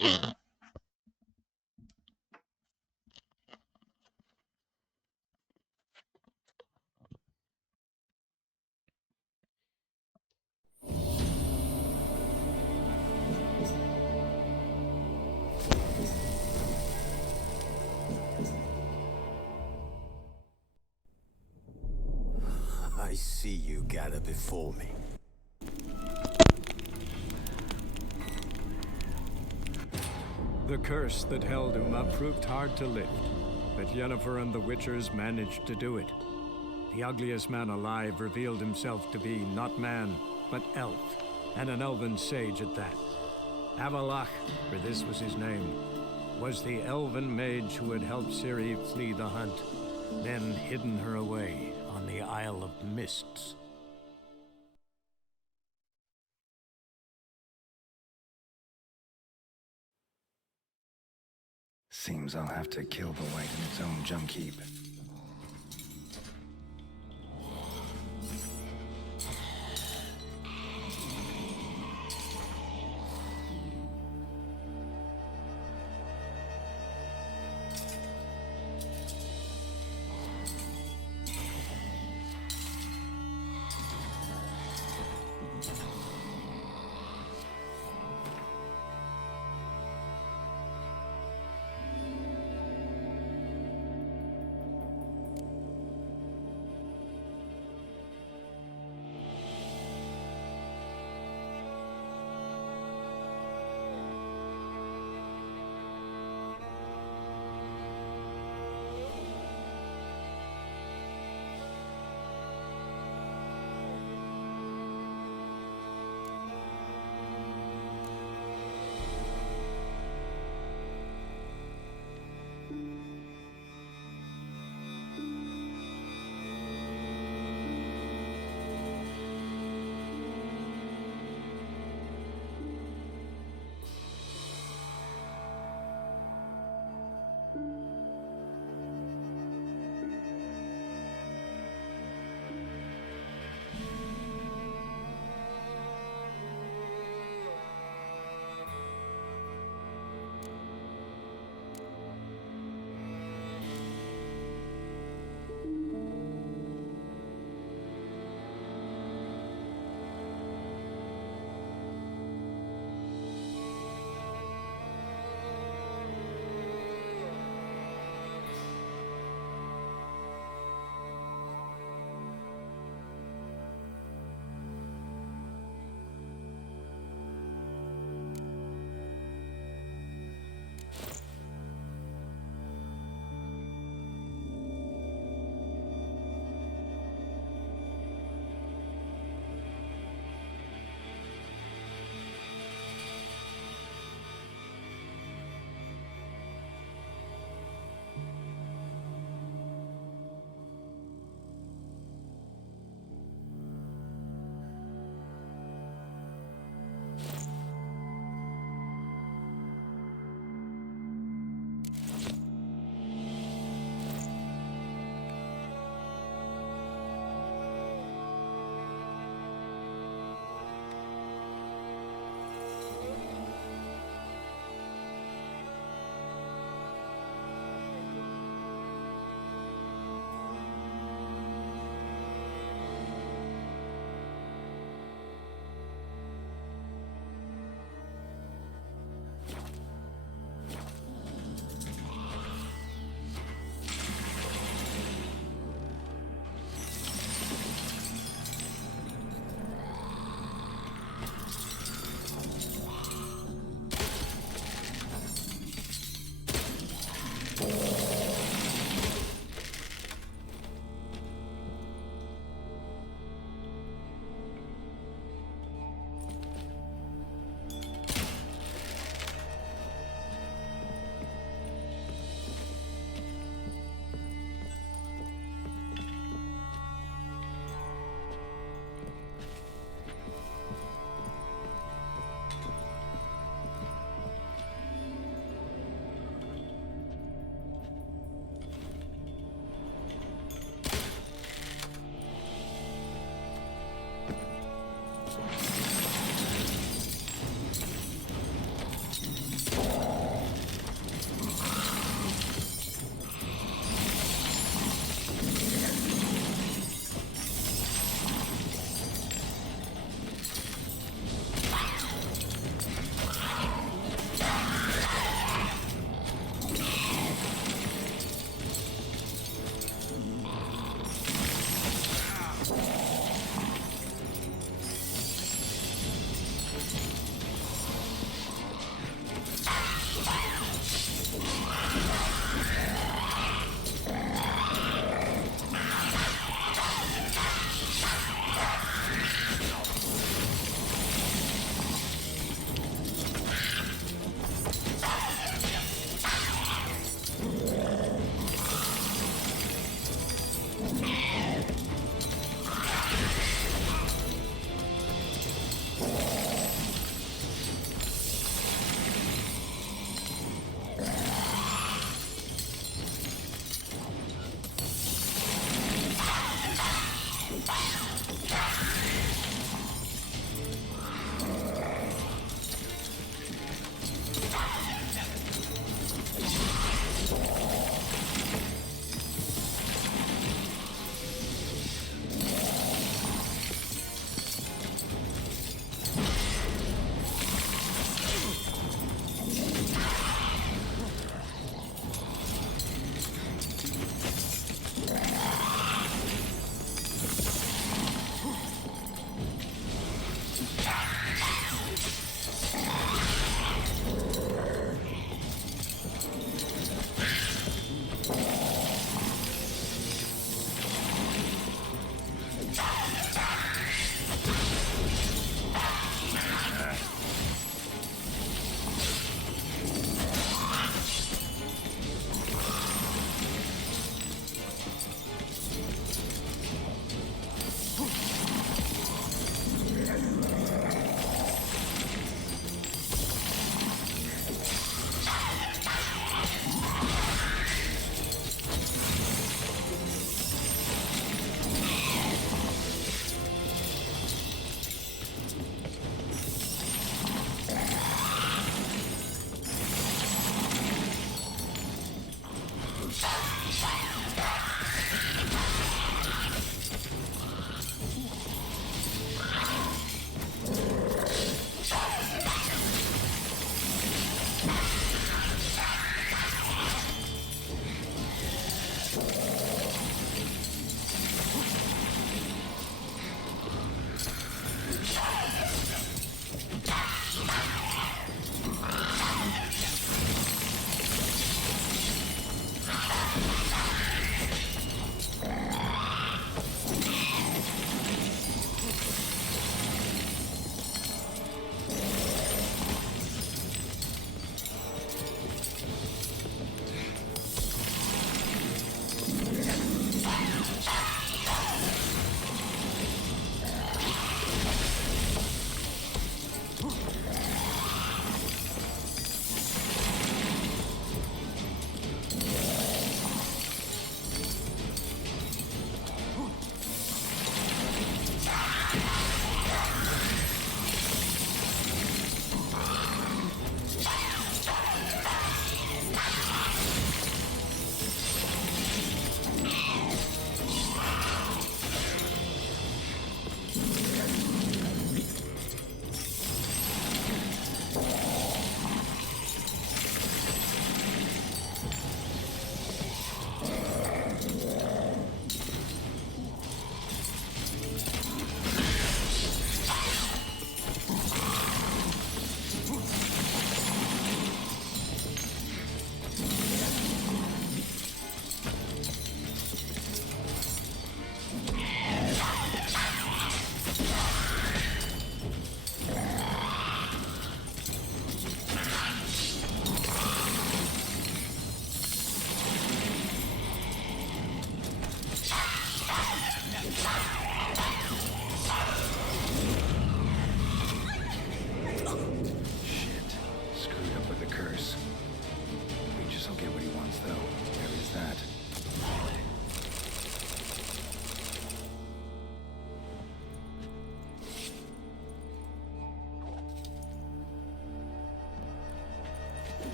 I see you gather before me. The curse that held Uma proved hard to lift, but Yennefer and the Witchers managed to do it. The ugliest man alive revealed himself to be not man, but elf, and an elven sage at that. Avalach, for this was his name, was the elven mage who had helped Ciri flee the hunt, then hidden her away on the Isle of Mists. Seems I'll have to kill the light in its own junk heap.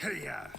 Hey-ya!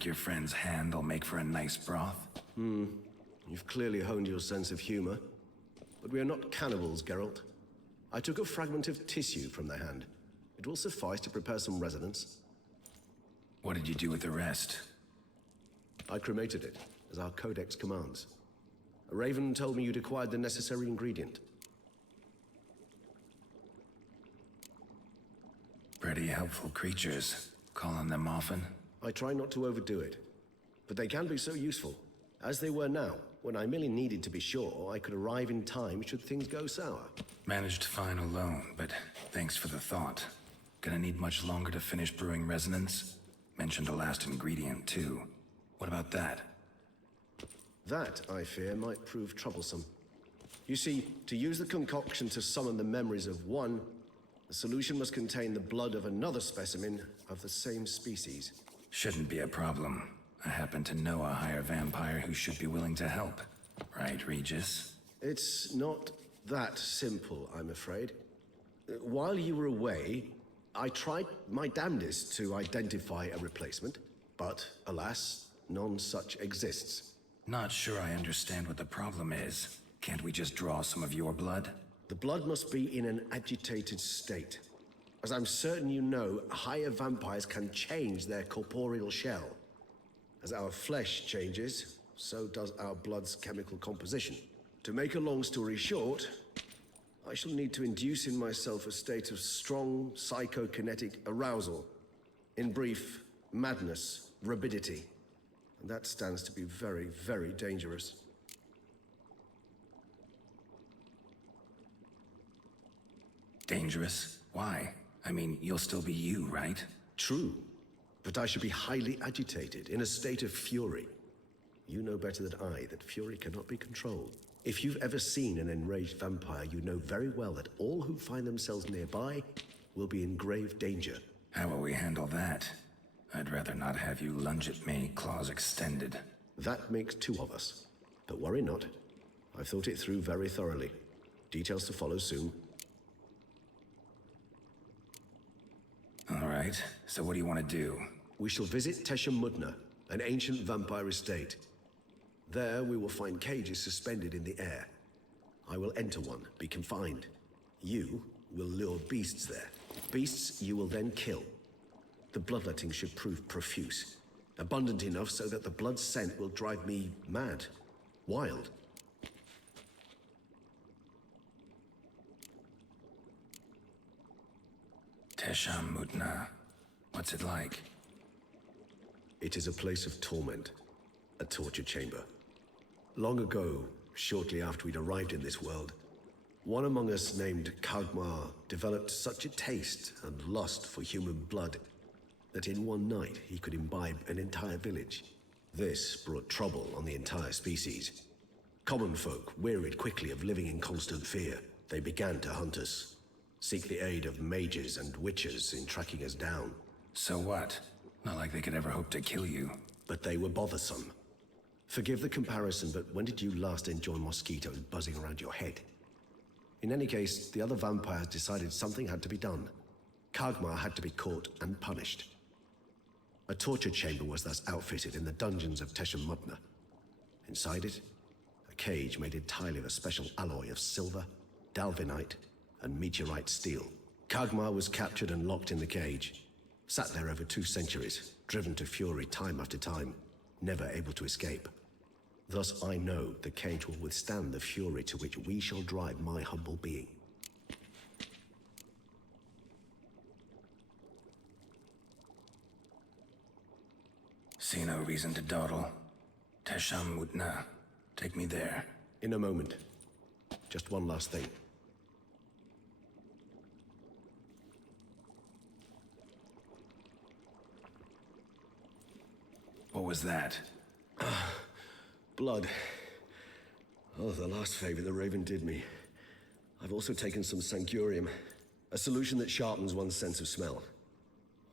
think your friend's hand will make for a nice broth? You've clearly honed your sense of humor. But we are not cannibals, Geralt. I took a fragment of tissue from their hand. It will suffice to prepare some resonance. What did you do with the rest? I cremated it, as our codex commands. A raven told me you'd acquired the necessary ingredient. Pretty helpful creatures. Call on them often? I try not to overdo it, but they can be so useful, as they were now, when I merely needed to be sure I could arrive in time should things go sour. Managed fine alone, but thanks for the thought. Gonna need much longer to finish brewing resonance? Mentioned the last ingredient, too. What about that? That, I fear, might prove troublesome. You see, to use the concoction to summon the memories of one, the solution must contain the blood of another specimen of the same species. Shouldn't be a problem. I happen to know a higher vampire who should be willing to help. Right, Regis? It's not that simple, I'm afraid. While you were away, I tried my damnedest to identify a replacement, but alas, none such exists. Not sure I understand what the problem is. Can't we just draw some of your blood? The blood must be in an agitated state. As I'm certain you know, higher vampires can change their corporeal shell. As our flesh changes, so does our blood's chemical composition. To make a long story short, I shall need to induce in myself a state of strong psychokinetic arousal. In brief, madness, rabidity. And that stands to be very, very dangerous. Dangerous? Why? I mean, you'll still be you, right? True, but I should be highly agitated, in a state of fury. You know better than I that fury cannot be controlled. If you've ever seen an enraged vampire, you know very well that all who find themselves nearby will be in grave danger. How will we handle that? I'd rather not have you lunge at me, claws extended. That makes two of us. But worry not. I've thought it through very thoroughly. Details to follow soon. All right, so what do you want to do? We shall visit Teshamudna, an ancient vampire estate. There we will find cages suspended in the air. I will enter one, be confined. You will lure beasts there. Beasts you will then kill. The bloodletting should prove profuse. Abundant enough so that the blood scent will drive me mad. Wild. Teshamudna. What's it like? It is a place of torment. A torture chamber. Long ago, shortly after we'd arrived in this world, one among us named Kagmar developed such a taste and lust for human blood that in one night he could imbibe an entire village. This brought trouble on the entire species. Common folk wearied quickly of living in constant fear. They began to hunt us, seek the aid of mages and witches in tracking us down. So what? Not like they could ever hope to kill you. But they were bothersome. Forgive the comparison, but when did you last enjoy mosquitoes buzzing around your head? In any case, the other vampires decided something had to be done. Kagmar had to be caught and punished. A torture chamber was thus outfitted in the dungeons of Teshamudna. Inside it, a cage made entirely of a special alloy of silver, dalvinite, and meteorite steel. Kagmar was captured and locked in the cage. Sat there over 2 centuries, driven to fury time after time, never able to escape. Thus I know the cage will withstand the fury to which we shall drive my humble being. See no reason to dawdle. Teshamudna. Take me there. In a moment. Just one last thing. What was that? Blood. Oh, the last favor the Raven did me. I've also taken some sancurium, a solution that sharpens one's sense of smell.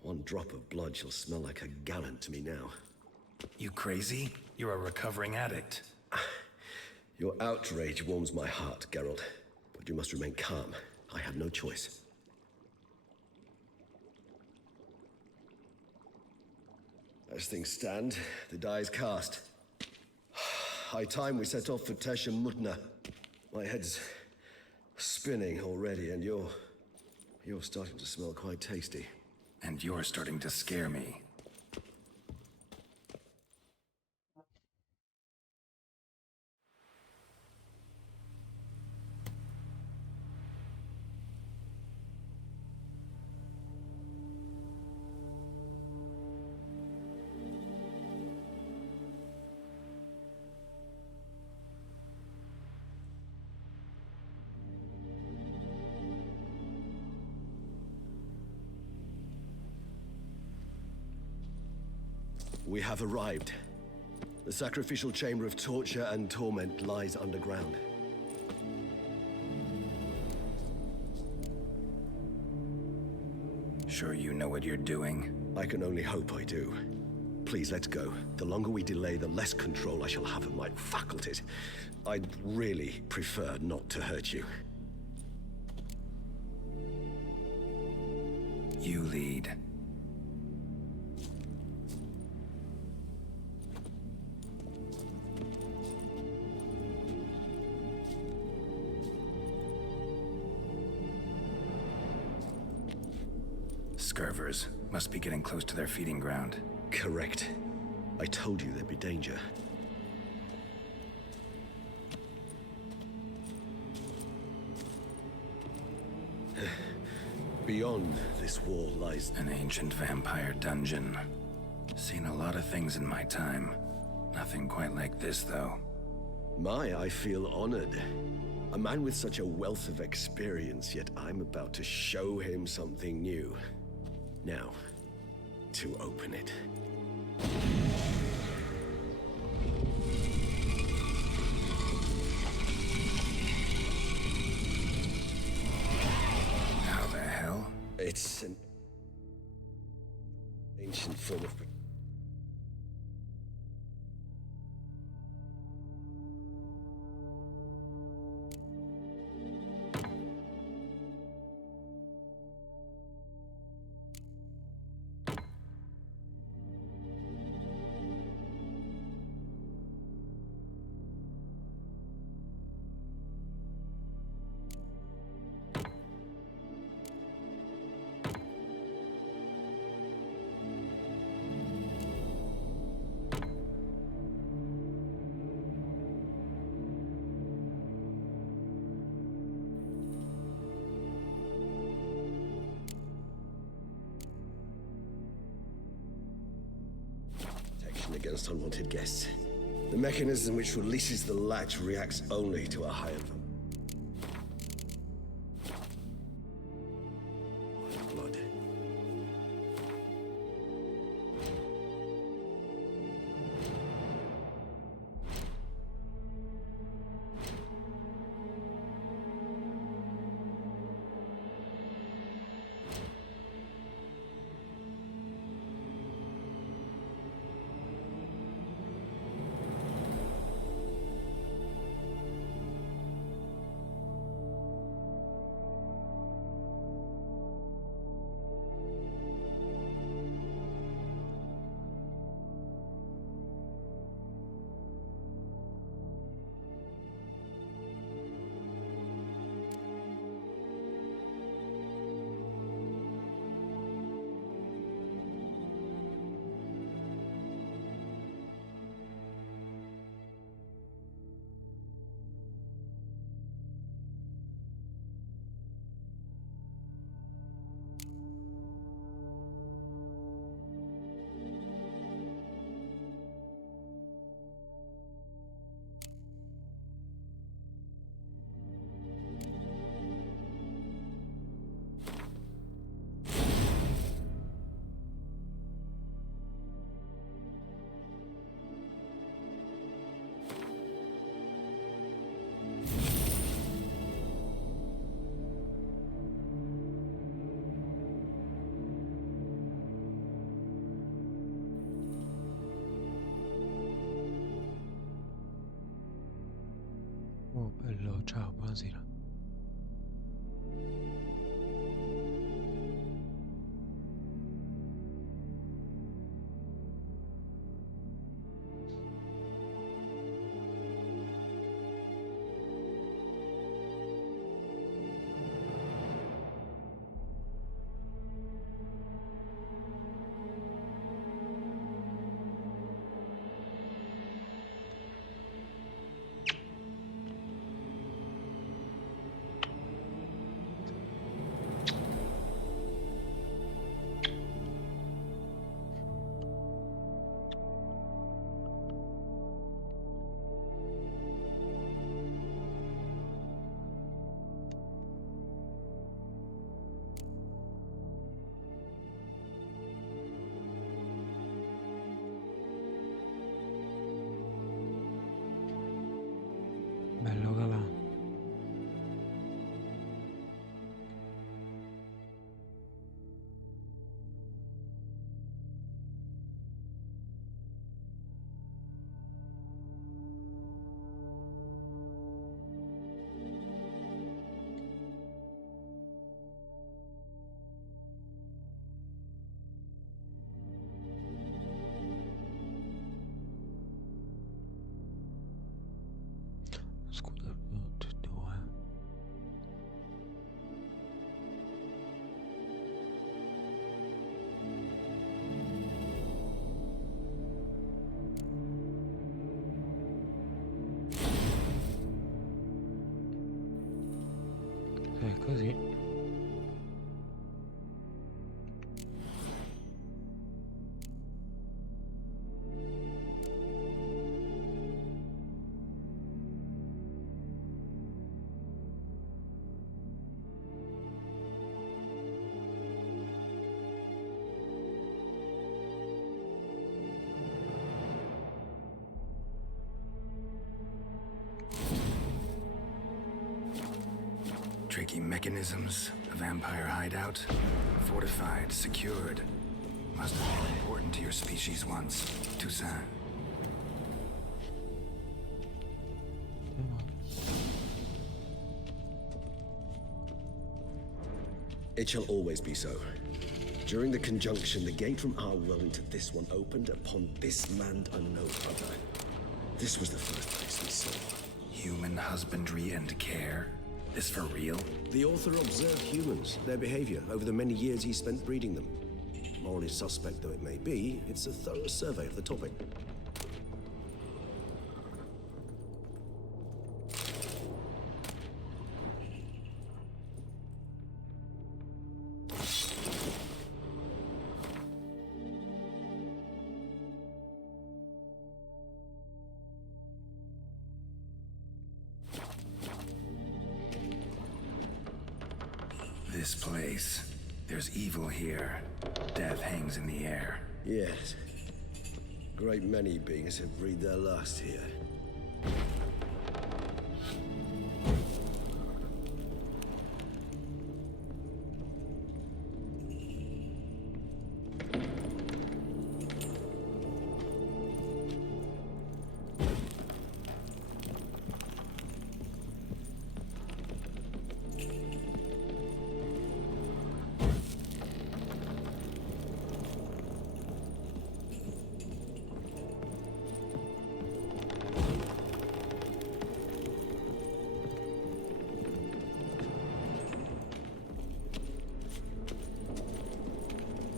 One drop of blood shall smell like a gallon to me now. You crazy? You're a recovering addict. Your outrage warms my heart, Geralt. But you must remain calm. I have no choice. As things stand, the die is cast. High time we set off for Tesh and Mutna. My head's spinning already, and you're starting to smell quite tasty. And you're starting to scare me. We have arrived. The sacrificial chamber of torture and torment lies underground. Sure you know what you're doing? I can only hope I do. Please, let's go. The longer we delay, the less control I shall have of my faculties. I'd really prefer not to hurt you. You lead. Scurvers must be getting close to their feeding ground. Correct. I told you there'd be danger. Beyond this wall lies An ancient vampire dungeon. Seen a lot of things in my time. Nothing quite like this, though. I feel honored. A man with such a wealth of experience, yet I'm about to show him something new. Now, to open it. How the hell? It's an ancient form of... against unwanted guests. The mechanism which releases the latch reacts only to a higher blood. Oh, bello, ciao, buonasera. Bello calà. Scusa, tutti e due. Se è così. Tricky mechanisms, a vampire hideout. Fortified, secured. Must have been important to your species once, Toussaint. It shall always be so. During the conjunction, the gate from our world into this one opened upon this land unknown other. This was the first place we saw. Human husbandry and care? This for real? The author observed humans, their behavior, over the many years he spent breeding them. Morally suspect though it may be, it's a thorough survey of the topic. This place. There's evil here. Death hangs in the air. Yes. Great many beings have breathed their last here.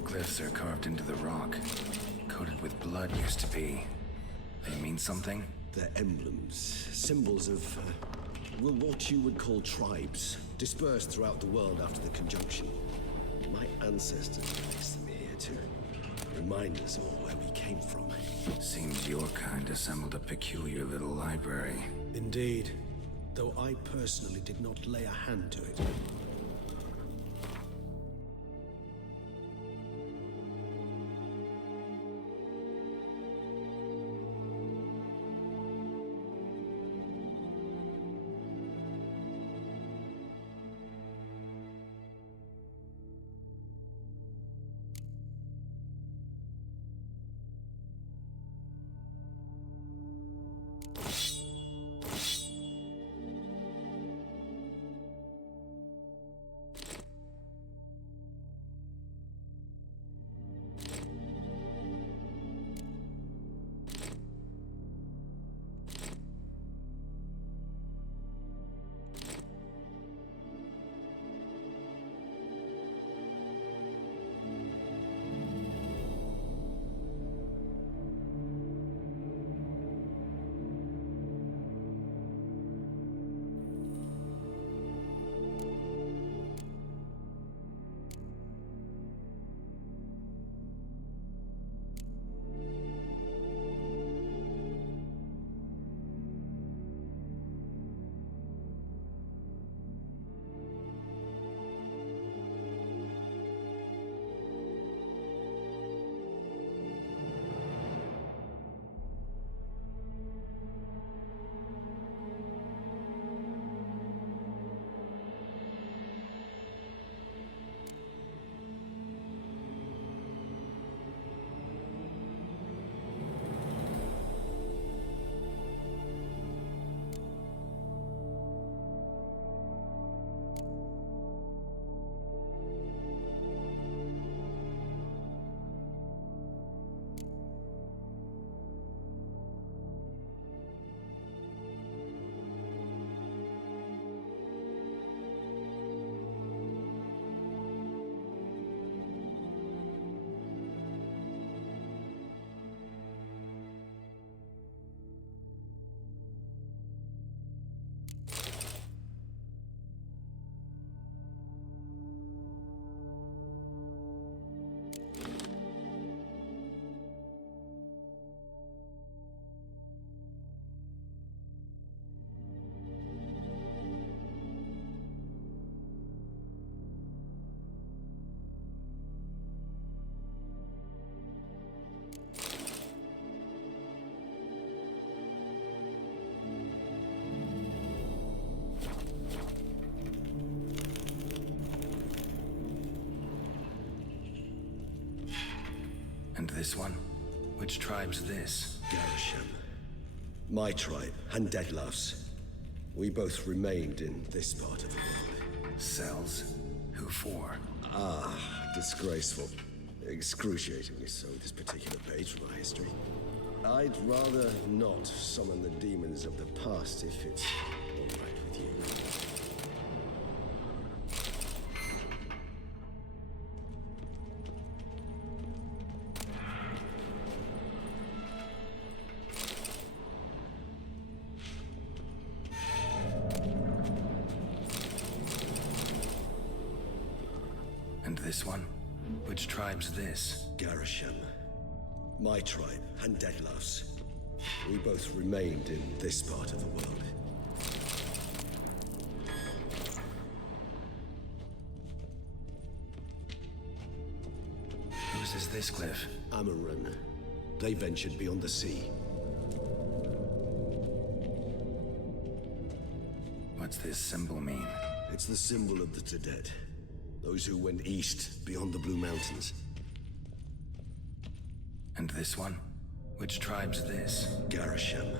Glyphs are carved into the rock. Coated with blood used to be. They mean something? They're emblems, symbols of, well, what you would call tribes, dispersed throughout the world after the conjunction. My ancestors placed them here to remind us all where we came from. Seems your kind assembled a peculiar little library. Indeed, though I personally did not lay a hand to it. this one? Which tribe's this? Garisham. My tribe, and Deadlough's. We both remained in this part of the world. Cells? Who for? Disgraceful. Excruciatingly so, this particular page from our history. I'd rather not summon the demons of the past if it's all right with you. And this one? Which tribe's this? Garisham. My tribe, and Deadlough's. We both remained in this part of the world. Whose is this cliff? Amaran. They ventured beyond the sea. What's this symbol mean? It's the symbol of the Tadet. Those who went east, beyond the Blue Mountains. And this one? Which tribe's this? Garisham.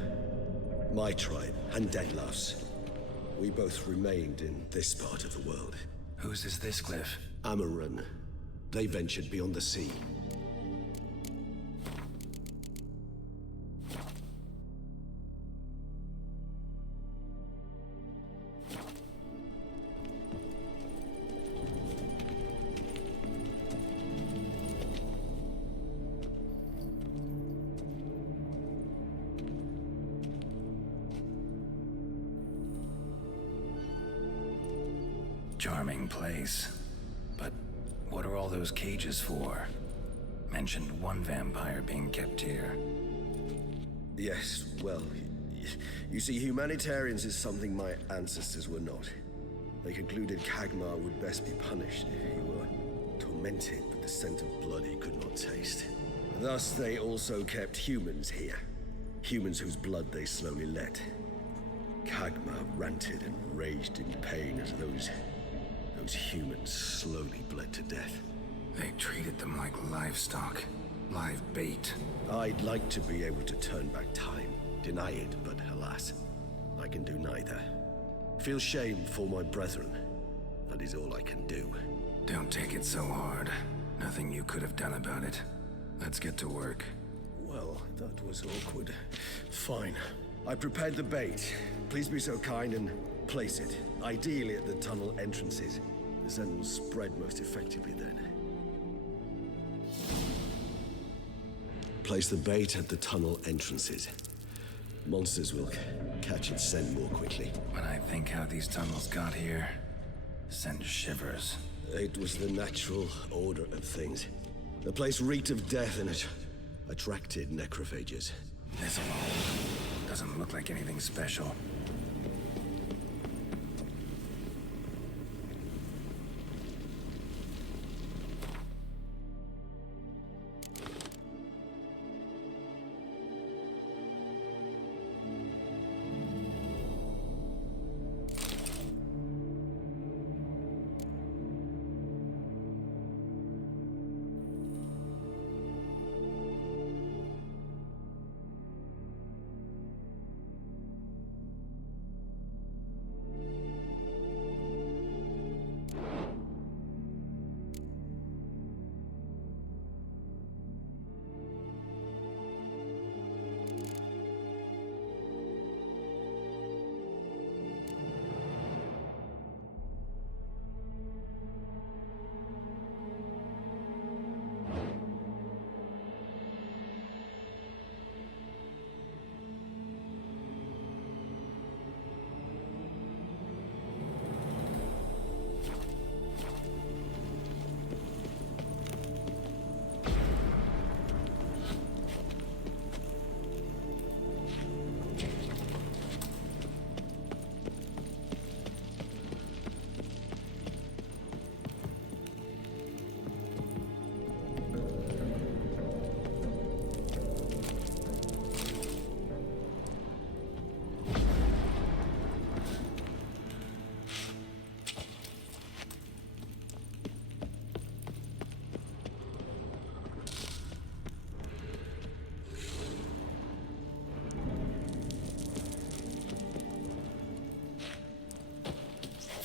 My tribe, and Deadlough's. We both remained in this part of the world. Whose is this cliff? Amaran. They ventured beyond the sea. Charming place. But what are all those cages for? Mentioned one vampire being kept here. Yes, well, you see, humanitarians is something my ancestors were not. They concluded Kagmar would best be punished if he were tormented with the scent of blood he could not taste. Thus, they also kept humans here. Humans whose blood they slowly let. Kagmar ranted and raged in pain as those humans slowly bled to death. They treated them like livestock. Live bait. I'd like to be able to turn back time, deny it, but alas, I can do neither. Feel shame for my brethren. That is all I can do. Don't take it so hard. Nothing you could have done about it. Let's get to work. Well, that was awkward. Fine. I prepared the bait. Please be so kind and place it, ideally at the tunnel entrances. The scent will spread most effectively then. Place the bait at the tunnel entrances. Monsters will catch its scent more quickly. When I think how these tunnels got here, sends shivers. It was the natural order of things. The place reeked of death and it attracted necrophages. This alone doesn't look like anything special.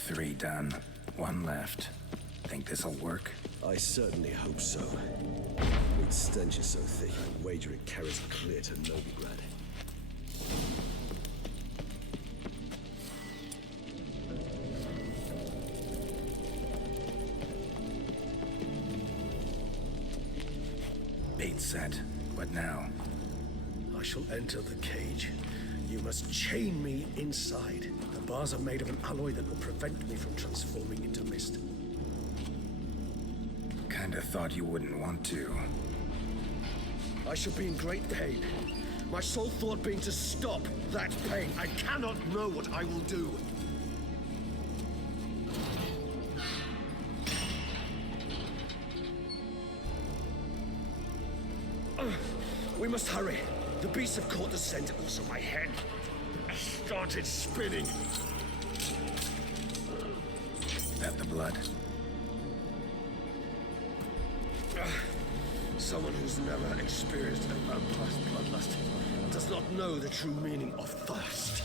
3 done. 1 left. Think this'll work? I certainly hope so. Its stench is so thick, I wager it carries clear to Novigrad. Bait set. What now? I shall enter the cage. You must chain me inside. The bars are made of an alloy that will prevent me from transforming into mist. Kinda thought you wouldn't want to. I shall be in great pain. My sole thought being to stop that pain. I cannot know what I will do. We must hurry. The beasts have caught the scent, also my head. I started spinning. That the blood? Someone who's never experienced a vampire's bloodlust and does not know the true meaning of thirst.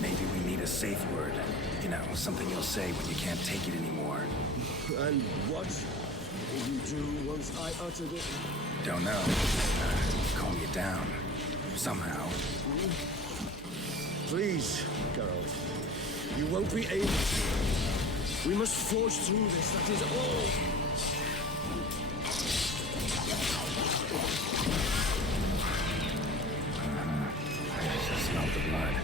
Maybe we need a safe word. You know, something you'll say when you can't take it anymore. And what will you do once I uttered it? Don't know. Calm you down. Somehow. Please, Geralt. You won't be able to. We must forge through this, that is all. I smell the blood.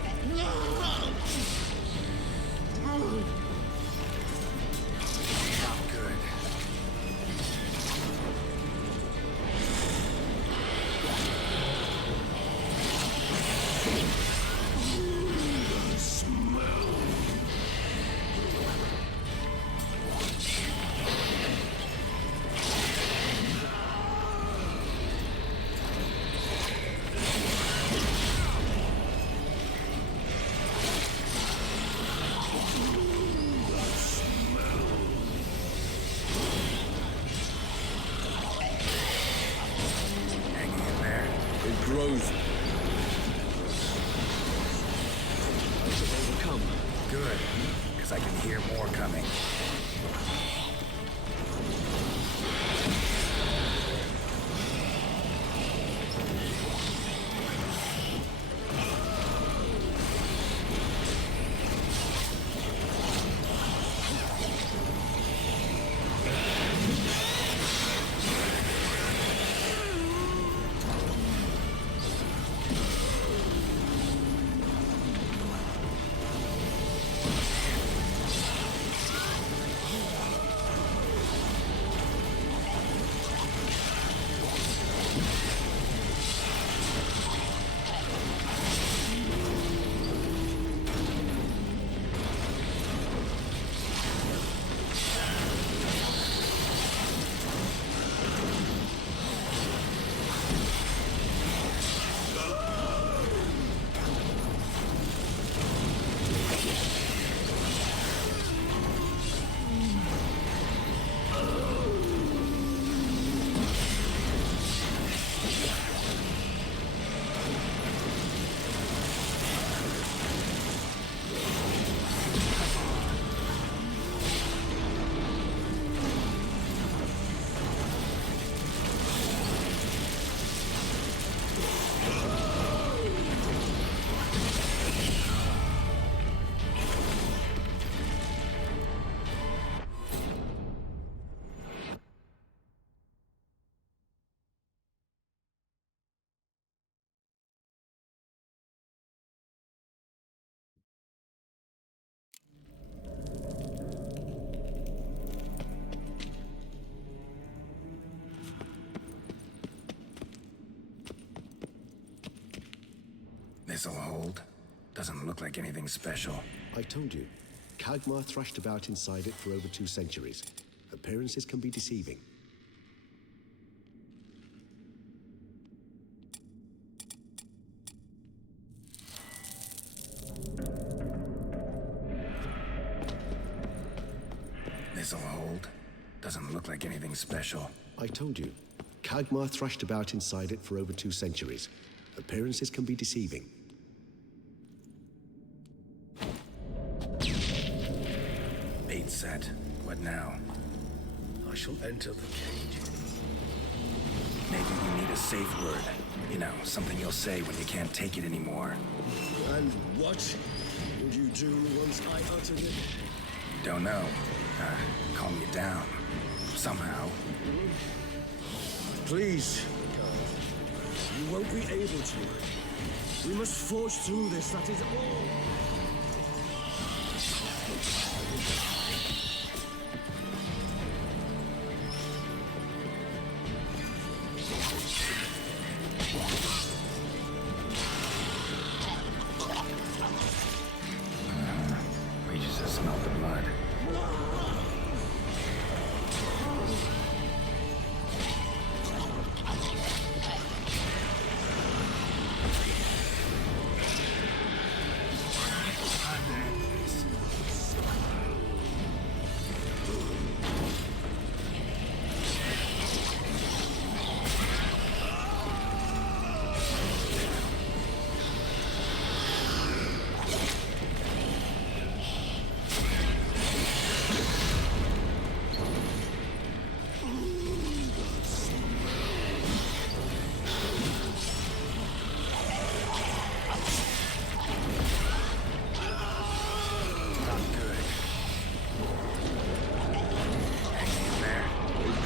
Not good. Grows. Overcome. Good, because I can hear more coming. This'll hold. Doesn't look like anything special. I told you. Kagmar thrashed about inside it for over 2 centuries. Appearances can be deceiving. This'll hold. Doesn't look like anything special. I told you. Kagmar thrashed about inside it for over 2 centuries. Appearances can be deceiving. Bait set. What now? I shall enter the cage. Maybe we need a safe word. You know, something you'll say when you can't take it anymore. And what would you do once I uttered it? Don't know. Calm you down. Somehow. Please, you won't be able to. We must forge through this, that is all. We just smelled the blood.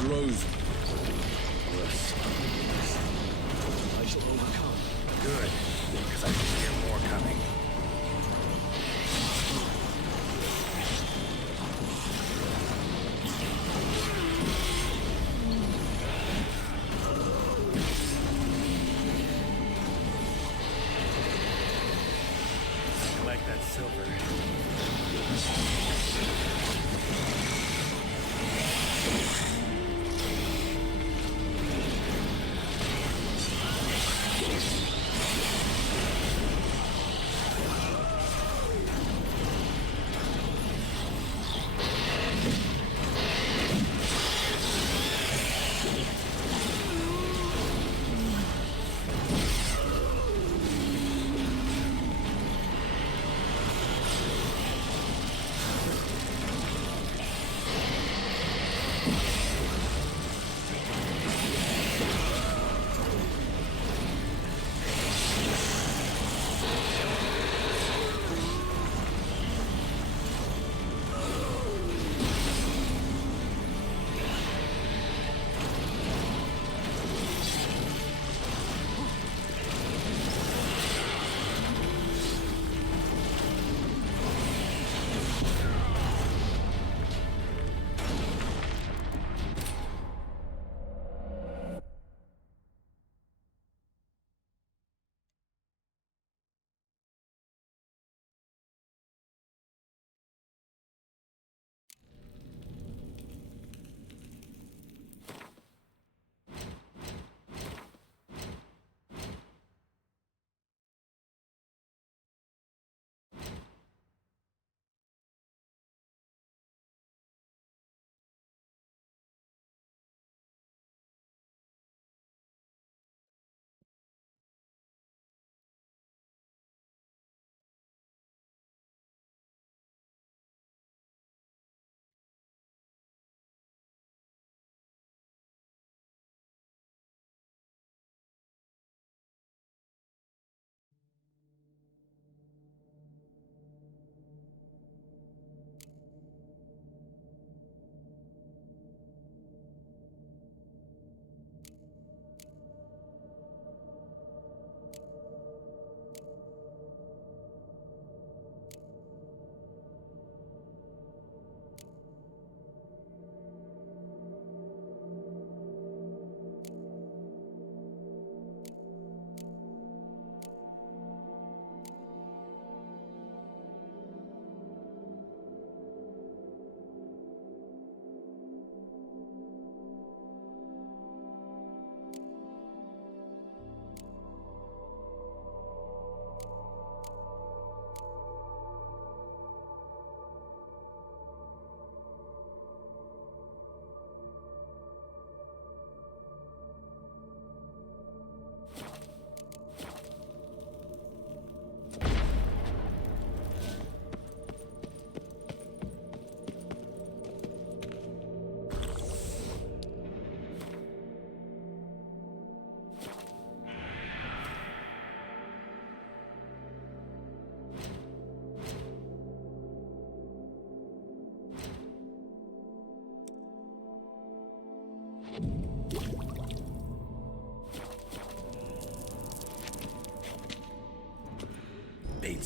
Grows. I shall overcome. Good, because I can hear more coming. I like that silver.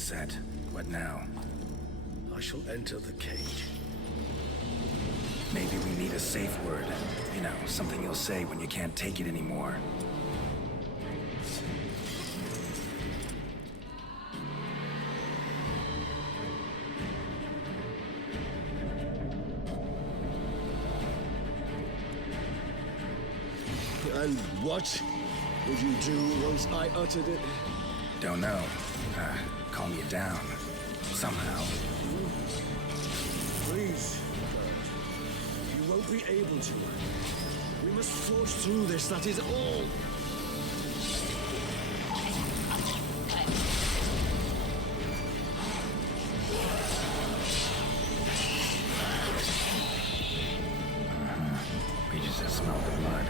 set. What now? I shall enter the cage. Maybe we need a safe word. You know, something you'll say when you can't take it anymore. And what would you do once I uttered it? Don't know. Calm you down. Somehow. Please, you won't be able to. We must forge through this, that is all. We just smell the blood.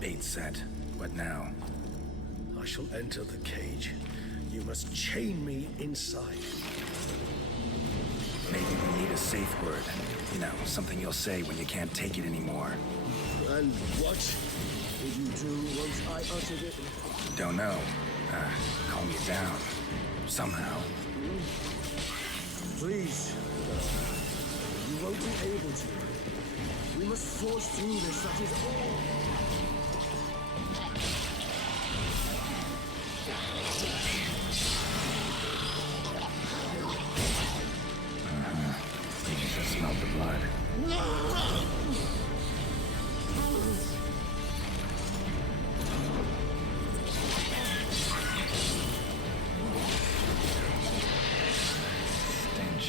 Bait set. What now? I shall enter the cage. You must chain me inside. Maybe we need a safe word. You know, something you'll say when you can't take it anymore. And what would you do once I uttered it? Don't know. Calm you down. Somehow. Please, you won't be able to. We must forge through this, that is all. You just smelled the blood. Stench.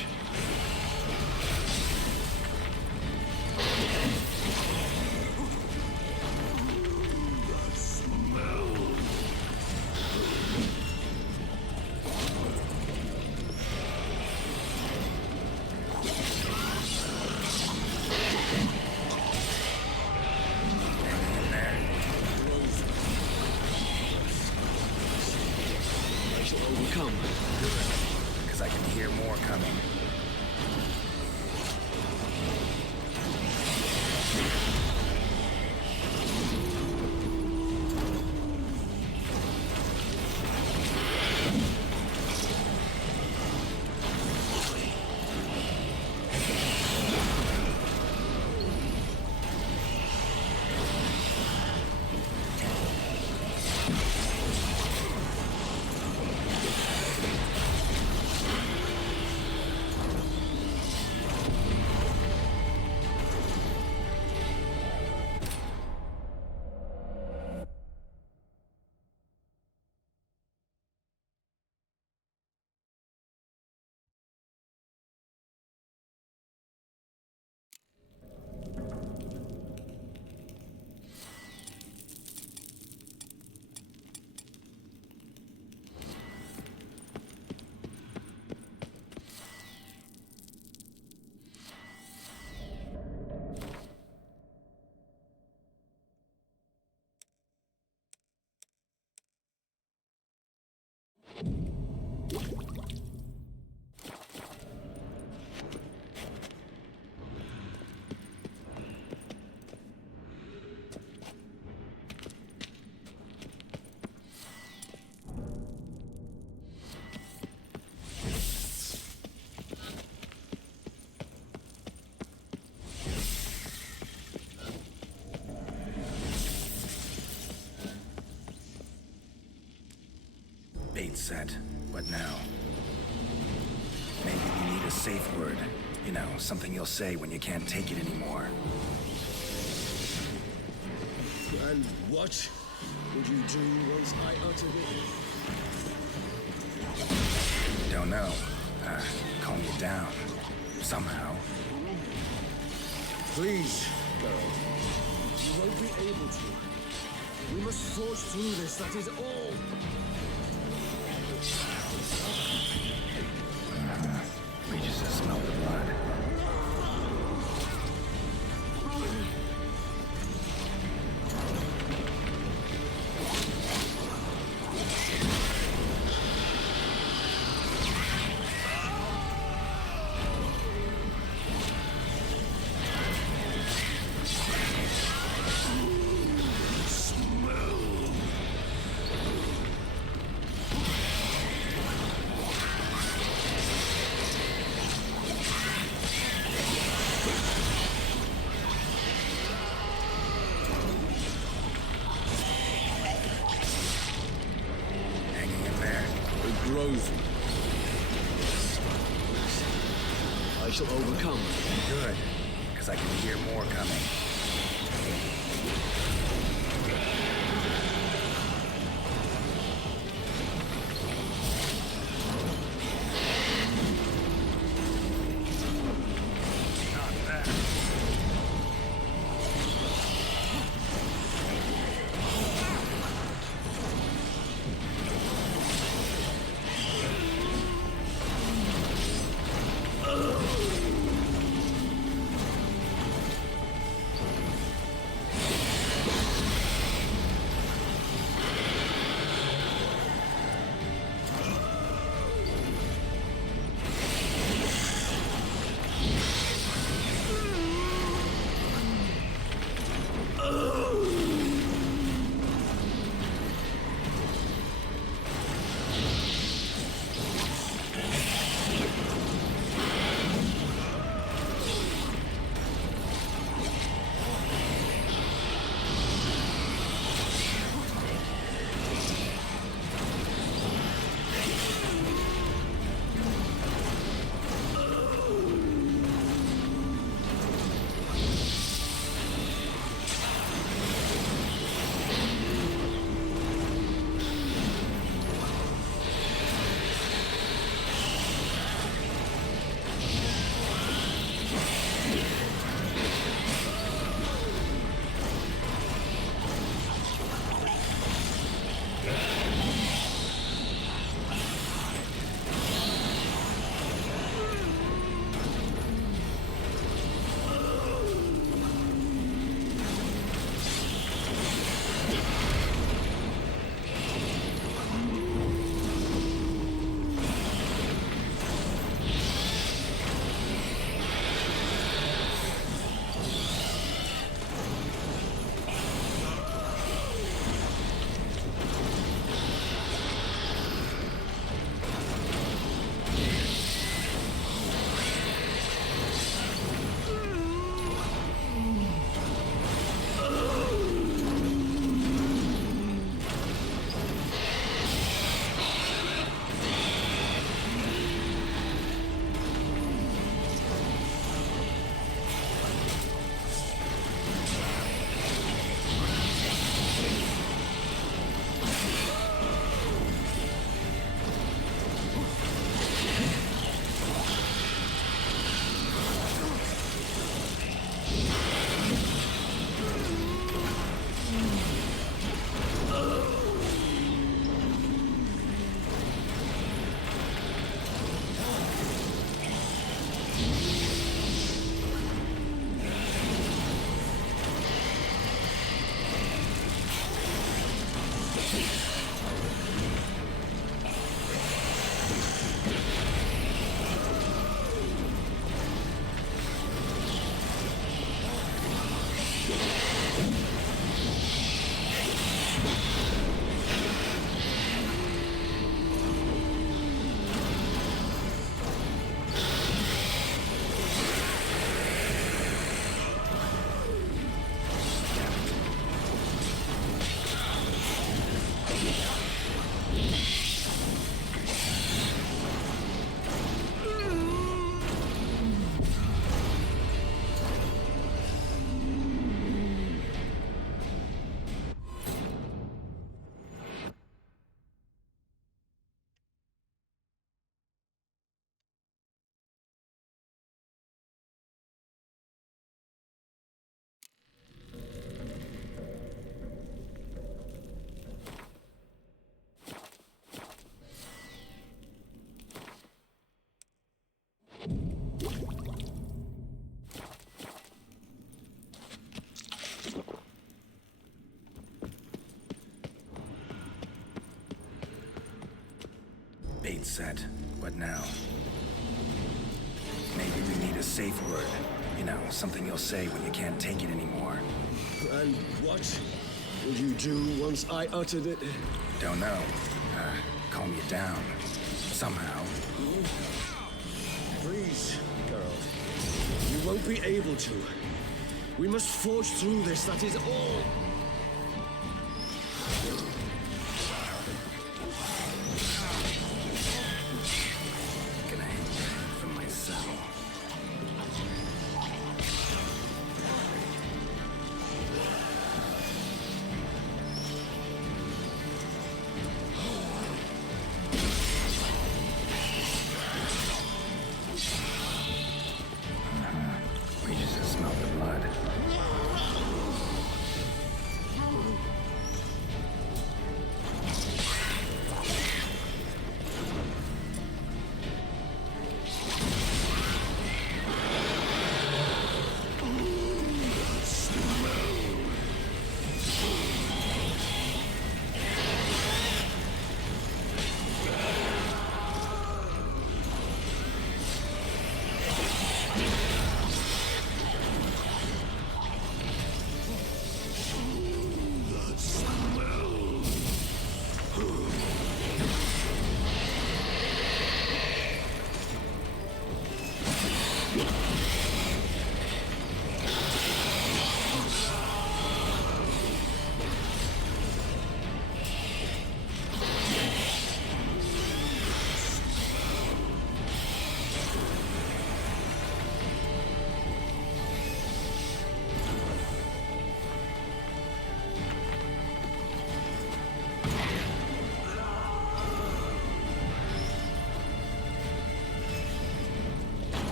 because I can hear more coming. Bait set. What now? Maybe we need a safe word. You know, something you'll say when you can't take it anymore. And what would you do once I uttered it? Don't know. Calm you down. Somehow. Please, girl. You won't be able to. We must forge through this, that is all. We just smell the blood. I shall overcome. Good, because I can hear more coming. Not bad. gate set. What now? Maybe we need a safe word. You know, something you'll say when you can't take it anymore. And what would you do once I uttered it? Don't know. Calm you down. Somehow. Please, girl. You won't be able to. We must forge through this, that is all. Gonna hang from my saddle. Reaches to smell the blood.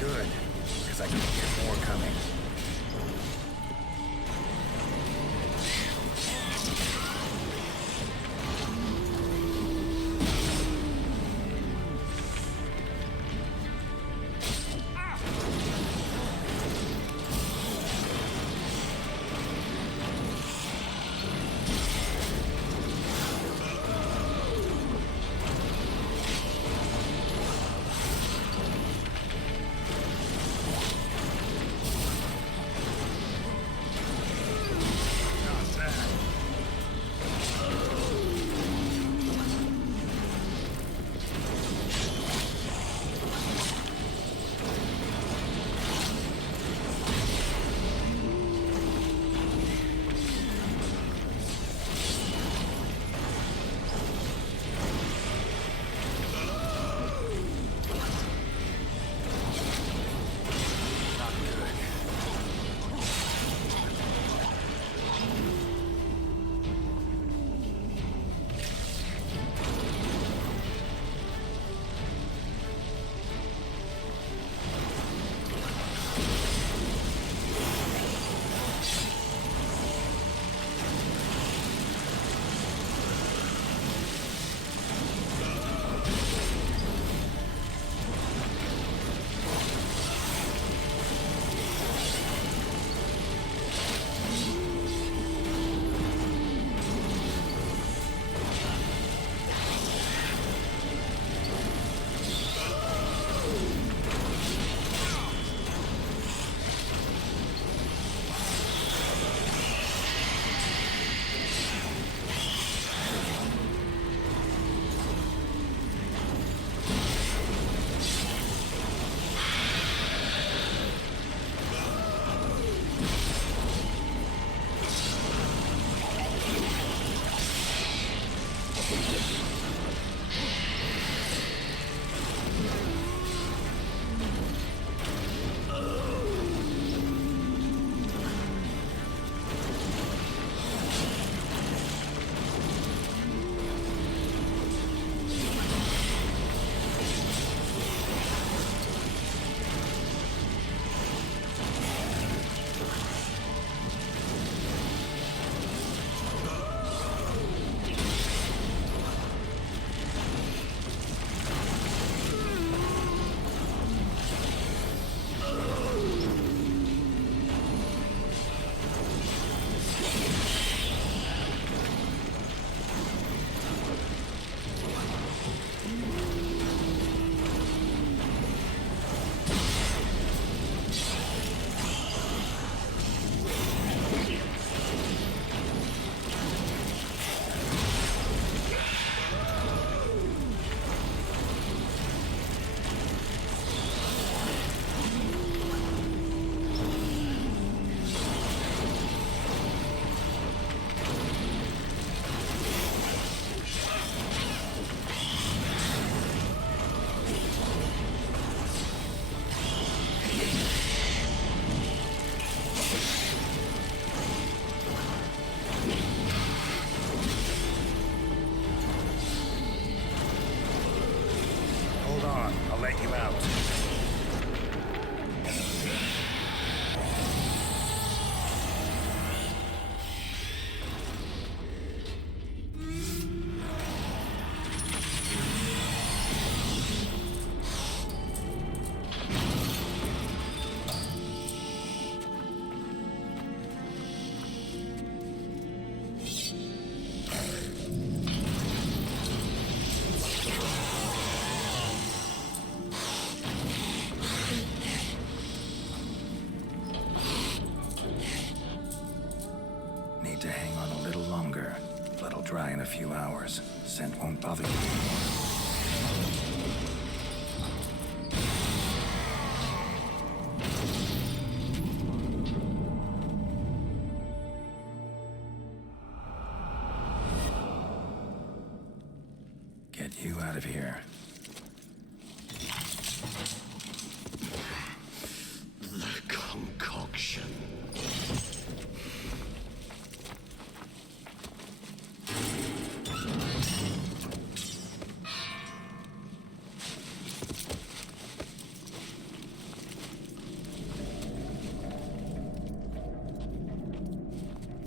Good, because I can hear more coming. on. I'll let you out. Need to hang on a little longer. Blood'll dry in a few hours. Scent won't bother you anymore. Get you out of here. The concoction.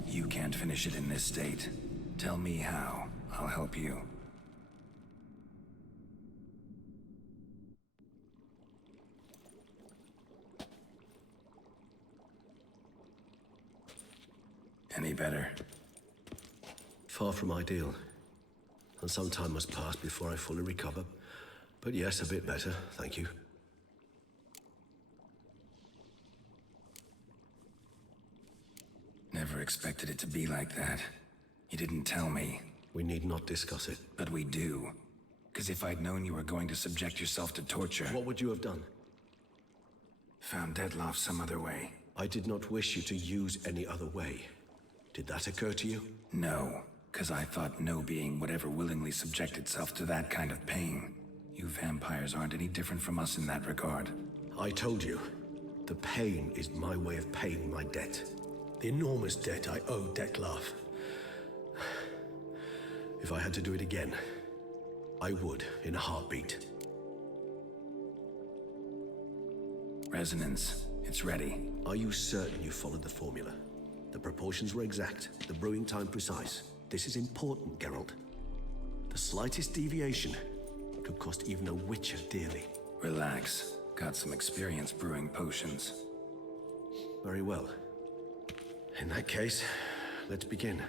You can't finish it in this state. Tell me how. I'll help you. Any better? Far from ideal. And some time must pass before I fully recover. But yes, a bit better, thank you. Never expected it to be like that. You didn't tell me. We need not discuss it. But we do. Because if I'd known you were going to subject yourself to torture... What would you have done? Found Dettlaff some other way. I did not wish you to use any other way. Did that occur to you? No, because I thought no being would ever willingly subject itself to that kind of pain. You vampires aren't any different from us in that regard. I told you, the pain is my way of paying my debt. The enormous debt I owe Dettlaff. If I had to do it again, I would in a heartbeat. Resonance, it's ready. Are you certain you followed the formula? The proportions were exact, the brewing time precise. This is important, Geralt. The slightest deviation could cost even a witcher dearly. Relax. Got some experience brewing potions. Very well. In that case, let's begin.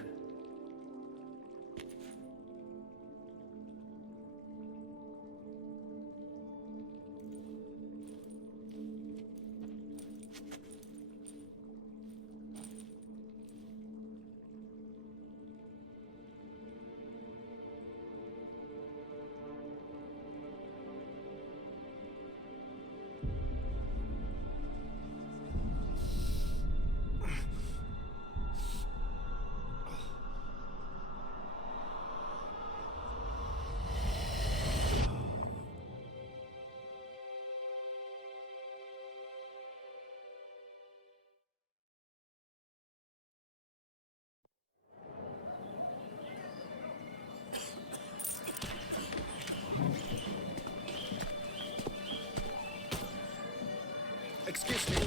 Excuse me.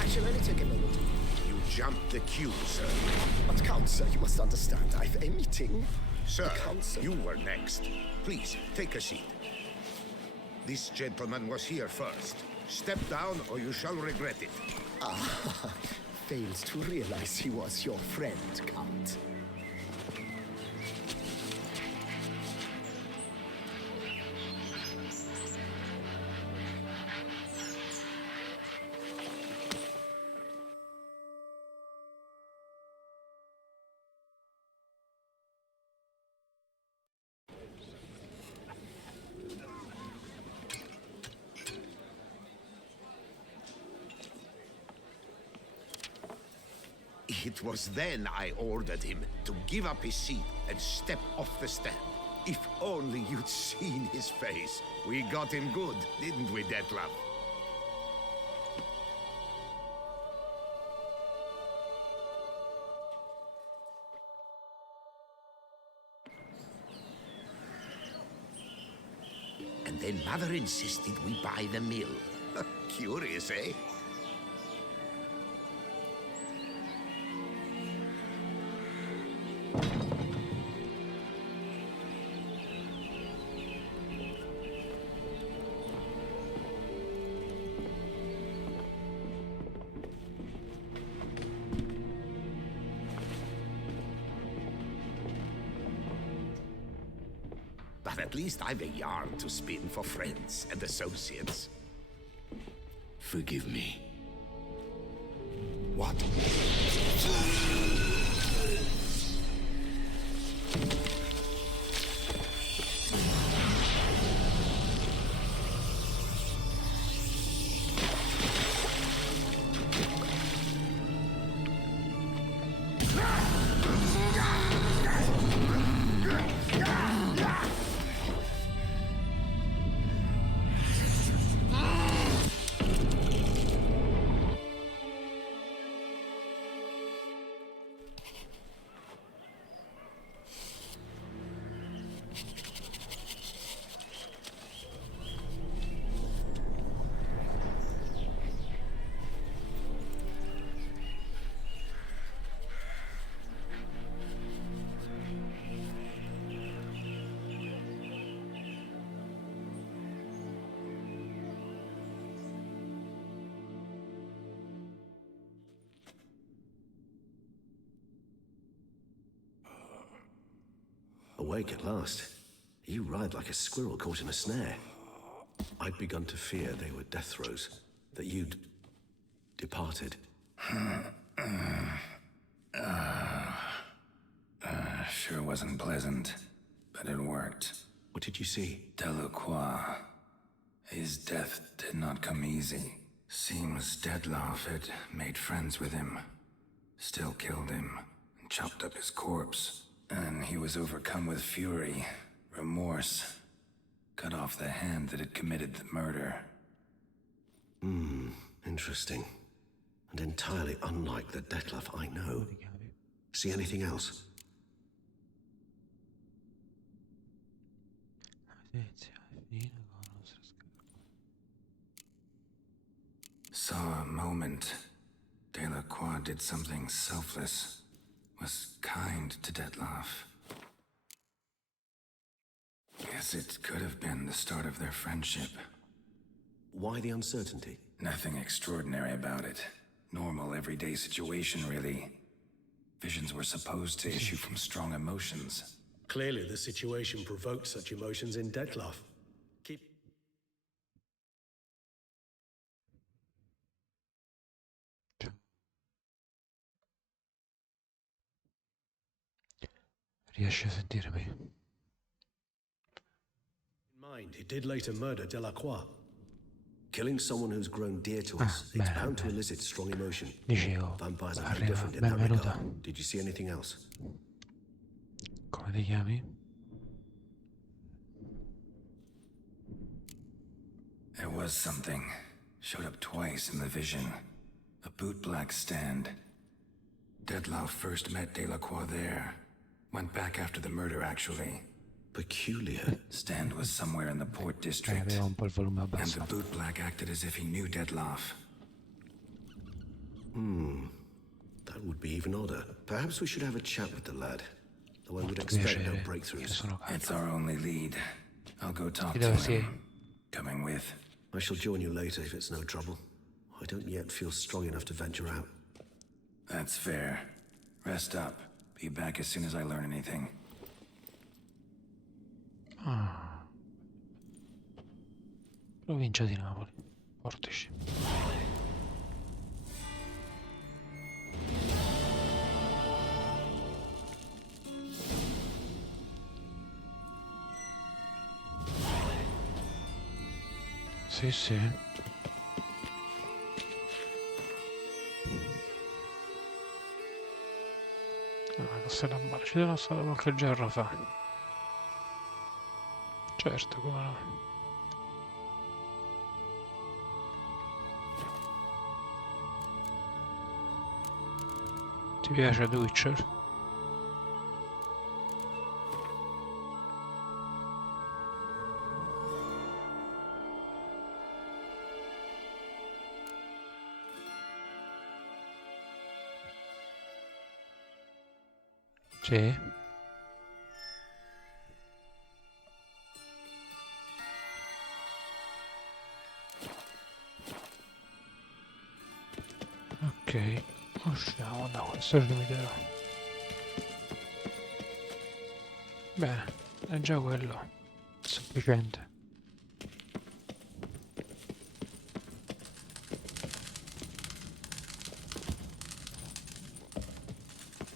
I shall only take a moment. You jumped the queue, sir. But Count, sir, you must understand. I've a meeting. Sir, The council. you were next. Please, take a seat. This gentleman was here first. Step down or you shall regret it. Fails to realize he was your friend, Count. It was then I ordered him to give up his seat and step off the stand. If only you'd seen his face. We got him good, didn't we, Dettlaff? And then Mother insisted we buy the mill. Curious, eh? But at least I've a yarn to spin for friends and associates. Forgive me. What? Awake at last. You ride like a squirrel caught in a snare. I'd begun to fear they were death throes, that you'd departed. Sure wasn't pleasant, but it worked. What did you see? Delacroix. His death did not come easy. Seems Dettlaff had made friends with him. Still killed him, and chopped up his corpse. And he was overcome with fury, remorse. Cut off the hand that had committed the murder. Interesting. And entirely unlike the Dettlaff I know. See anything else? Saw a moment. Delacroix did something selfless. Was kind to Dettlaff. Guess it could have been the start of their friendship. Why the uncertainty? Nothing extraordinary about it. Normal, everyday situation, really. Visions were supposed to issue from strong emotions. Clearly, the situation provoked such emotions in Dettlaff. Keep... Riesci a sentirmi? In mind, he did later murder Delacroix. Killing someone who's grown dear to us, it's bene, bound to bene. elicit strong emotion. Dicevo, Vampires are no arriva, different in that benvenuta. regard. Did you see anything else? Come ti chiami? There was something. Showed up twice in the vision. A bootblack stand. Dettlaff first met Delacroix there. Went back after the murder, actually. Peculiar. Stand was somewhere in the port district. Aveva un po' il volume And the abbassato. bootblack acted as if he knew Dettlaff. That would be even odder. Perhaps we should have a chat with the lad. Though I would expect no Piacere, io breakthroughs. sono It's our only lead. I'll go talk Chi to dove sei? him. Coming with. I shall join you later if it's no trouble. I don't yet feel strong enough to venture out. That's fair. Rest up. Be back as soon as I learn anything. Provincia di Napoli. Portici. Sì, sì. Questa è la barra, ci sono stato qualche giorno fa. Certo, come no. Ti piace The Witcher? Sì. Ok, usciamo da questo cimitero. Bene, è già quello sufficiente.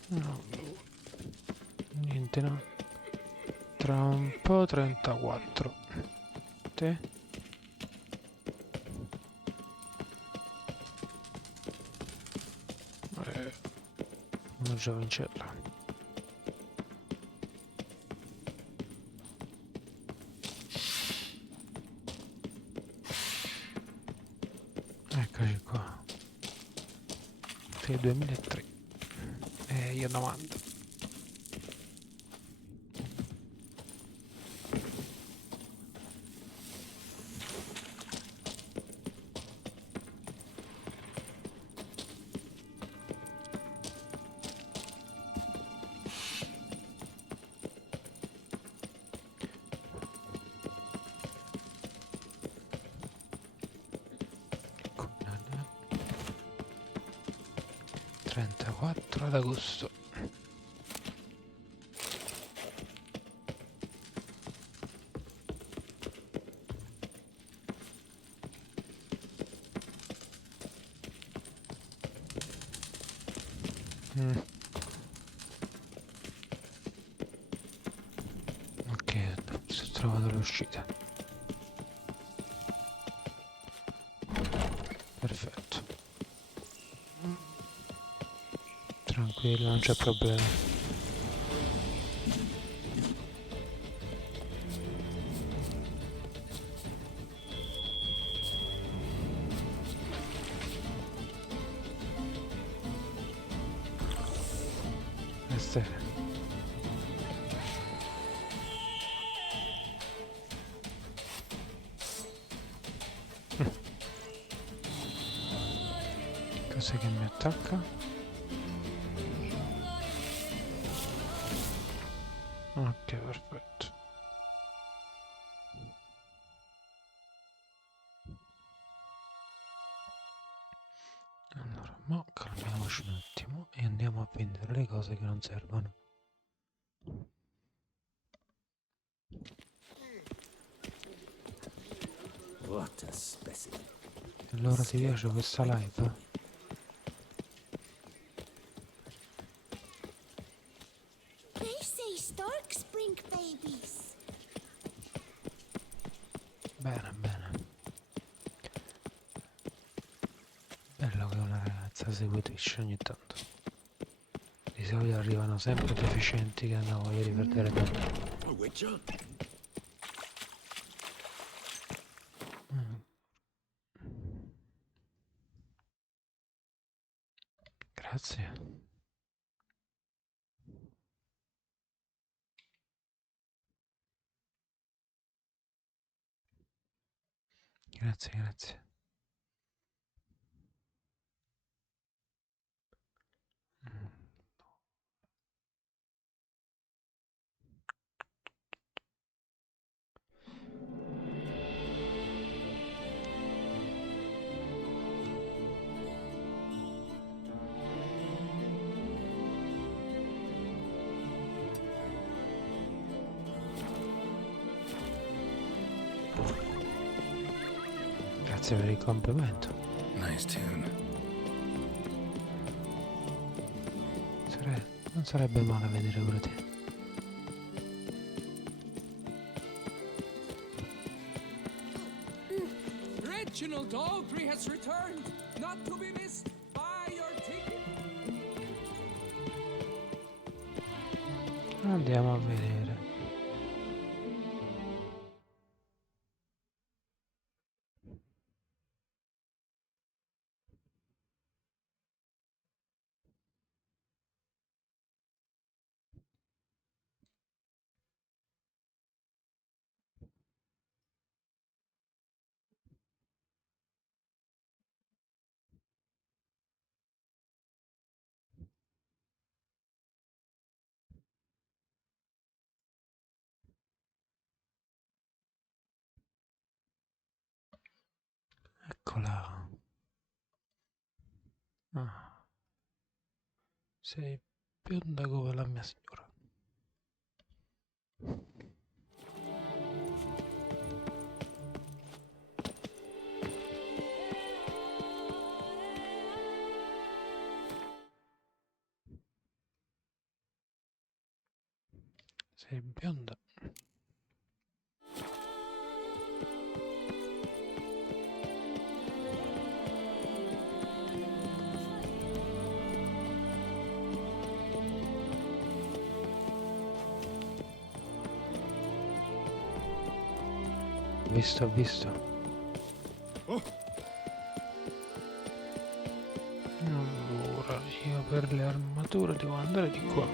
No, niente, no. Tra un po' 34. Te? Una giovincella. Eccoci qua. Te 2003. E io 90. Con 34 ad agosto. Ok, ho trovato l'uscita. Perfetto. Tranquillo, non c'è problema. Queste... Cos'è che mi attacca? Ok, perfetto. Allora, mo calmiamoci un attimo e andiamo a vendere le cose che non servono. What a specimen. Allora ti piace questa live? They say storks bring babies. Bene, bene. Bello che una ragazza segui Twitch ogni tanto. Di solito arrivano sempre deficienti che hanno voglia di perdere tempo. A witcher? Grazie. Grazie, grazie. Grazie per il complimento. Nice tune. Non sarebbe male vedere pure te. Reginald Aubrey has returned, not to be missed. Buy your ticket. Andiamo a vedere. Ah, sei bionda come la mia signora. Sei bionda. Visto, visto. Allora, io per le armature devo andare di qua.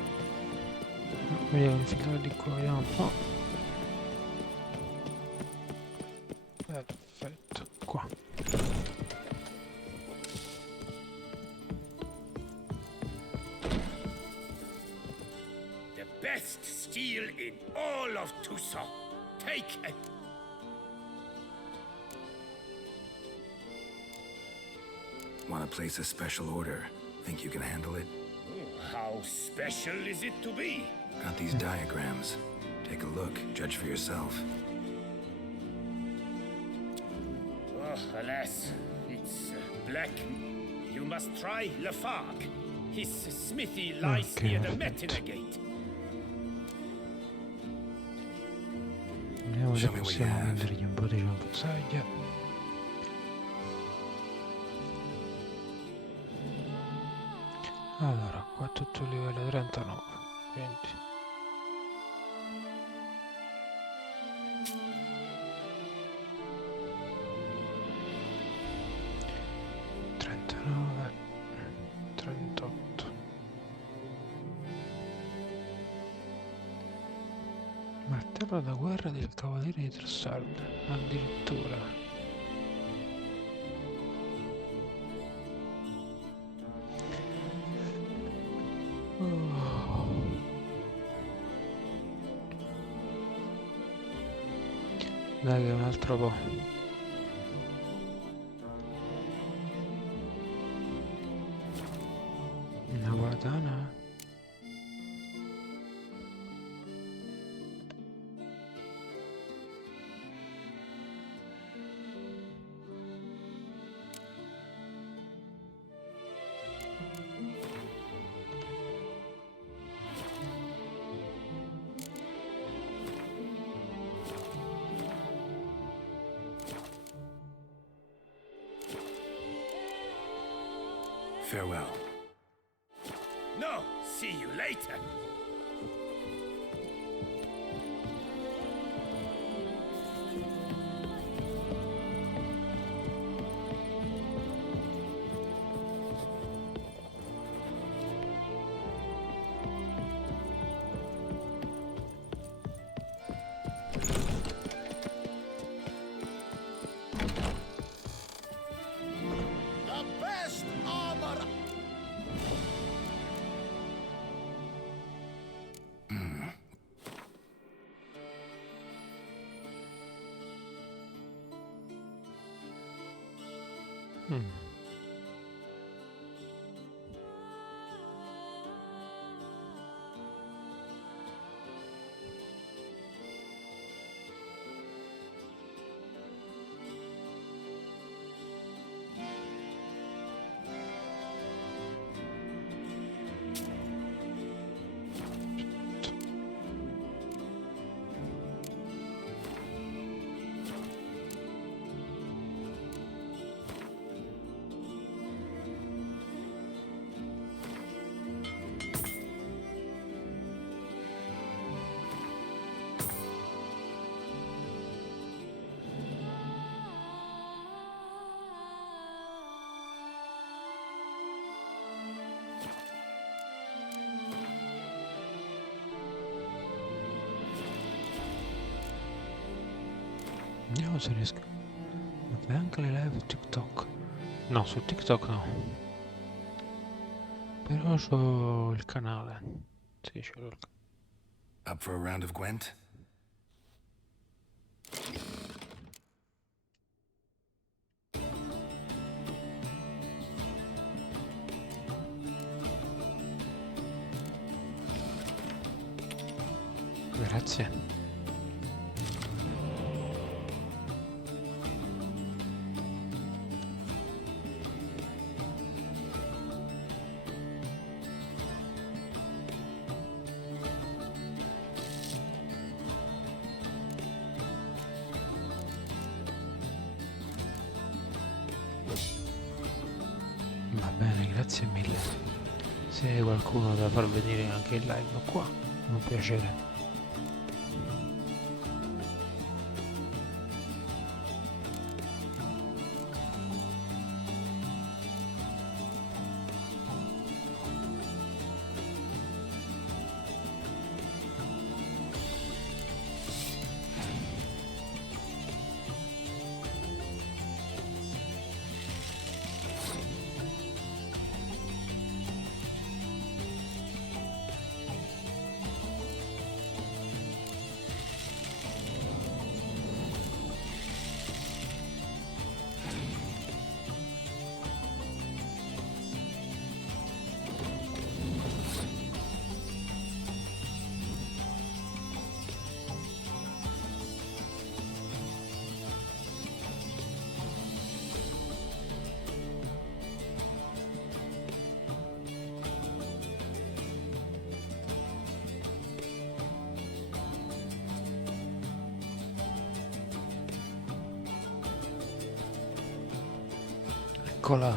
Mi devo infilare di qua, vediamo un po'. Perfetto, qua. The best steel in all of Tucson. Take it. Want to place a special order? Think you can handle it? How special is it to be? Got these diagrams. Take a look, judge for yourself. Oh, alas, it's black. You must try Lafargue. His smithy lies near the Metina Gate. Vediamo se possiamo vendergli un po' di cianfrusaglia. Allora, qua tutto livello 39, quindi 39, 38. Martello da guerra del cavaliere di Trussard, addirittura. Dai che un altro po'. Una guardana. Farewell. No, see you later. The best armor. Vediamo se riesco. Ma fai anche le live TikTok? No, su TikTok no. Però c'ho il canale. Sì, c'ho il canale. Up for a round of Gwent? Grazie. Va bene, grazie mille. Se hai qualcuno da far vedere anche in live qua, un piacere. Eccola.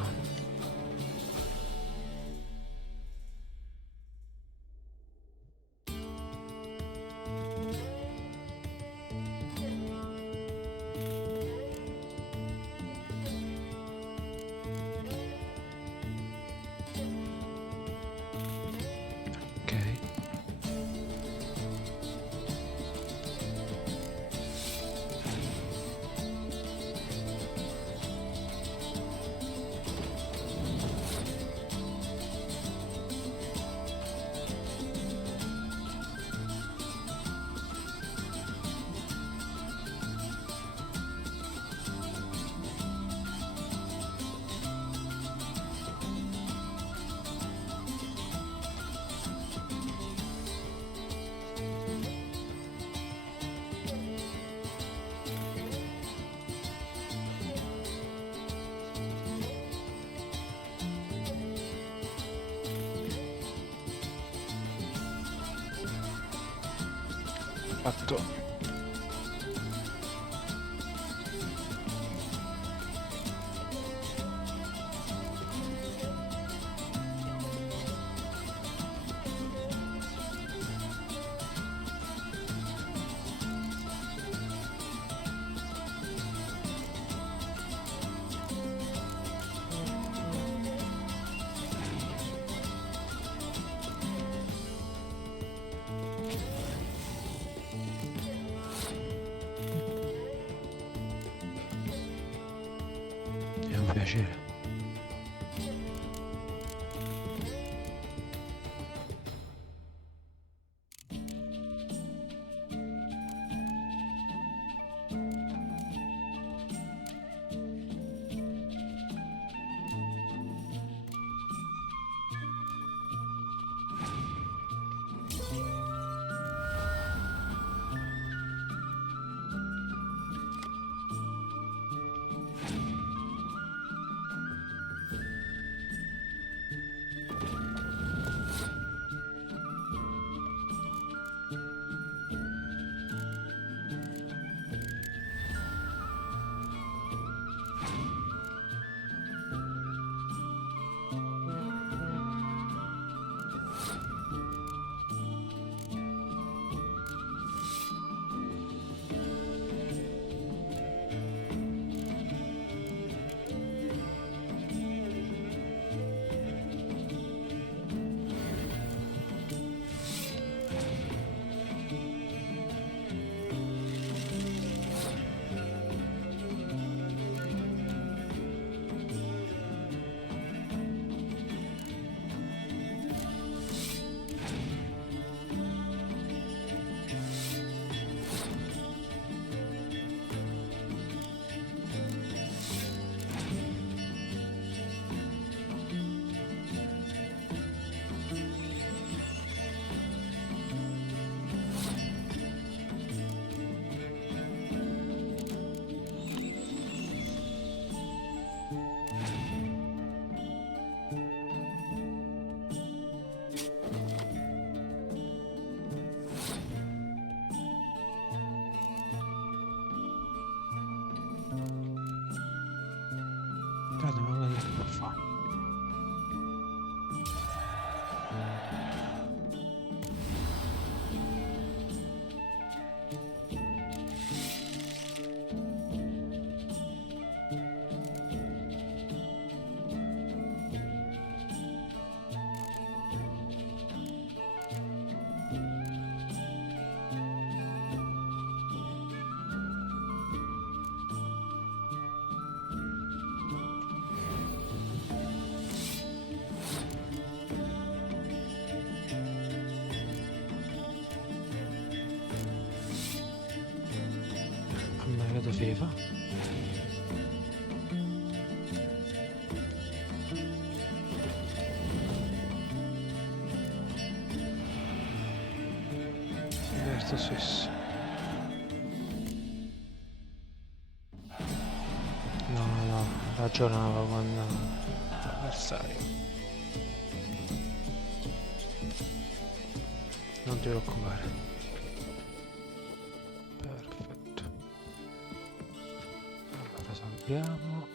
Ok. Fatto. È un piacere. Aspetta, ma che può fare? Ma che doveva? Questo stesso. No, ragionava con l'avversario. Non ti preoccupare. Perfetto. Allora salviamo.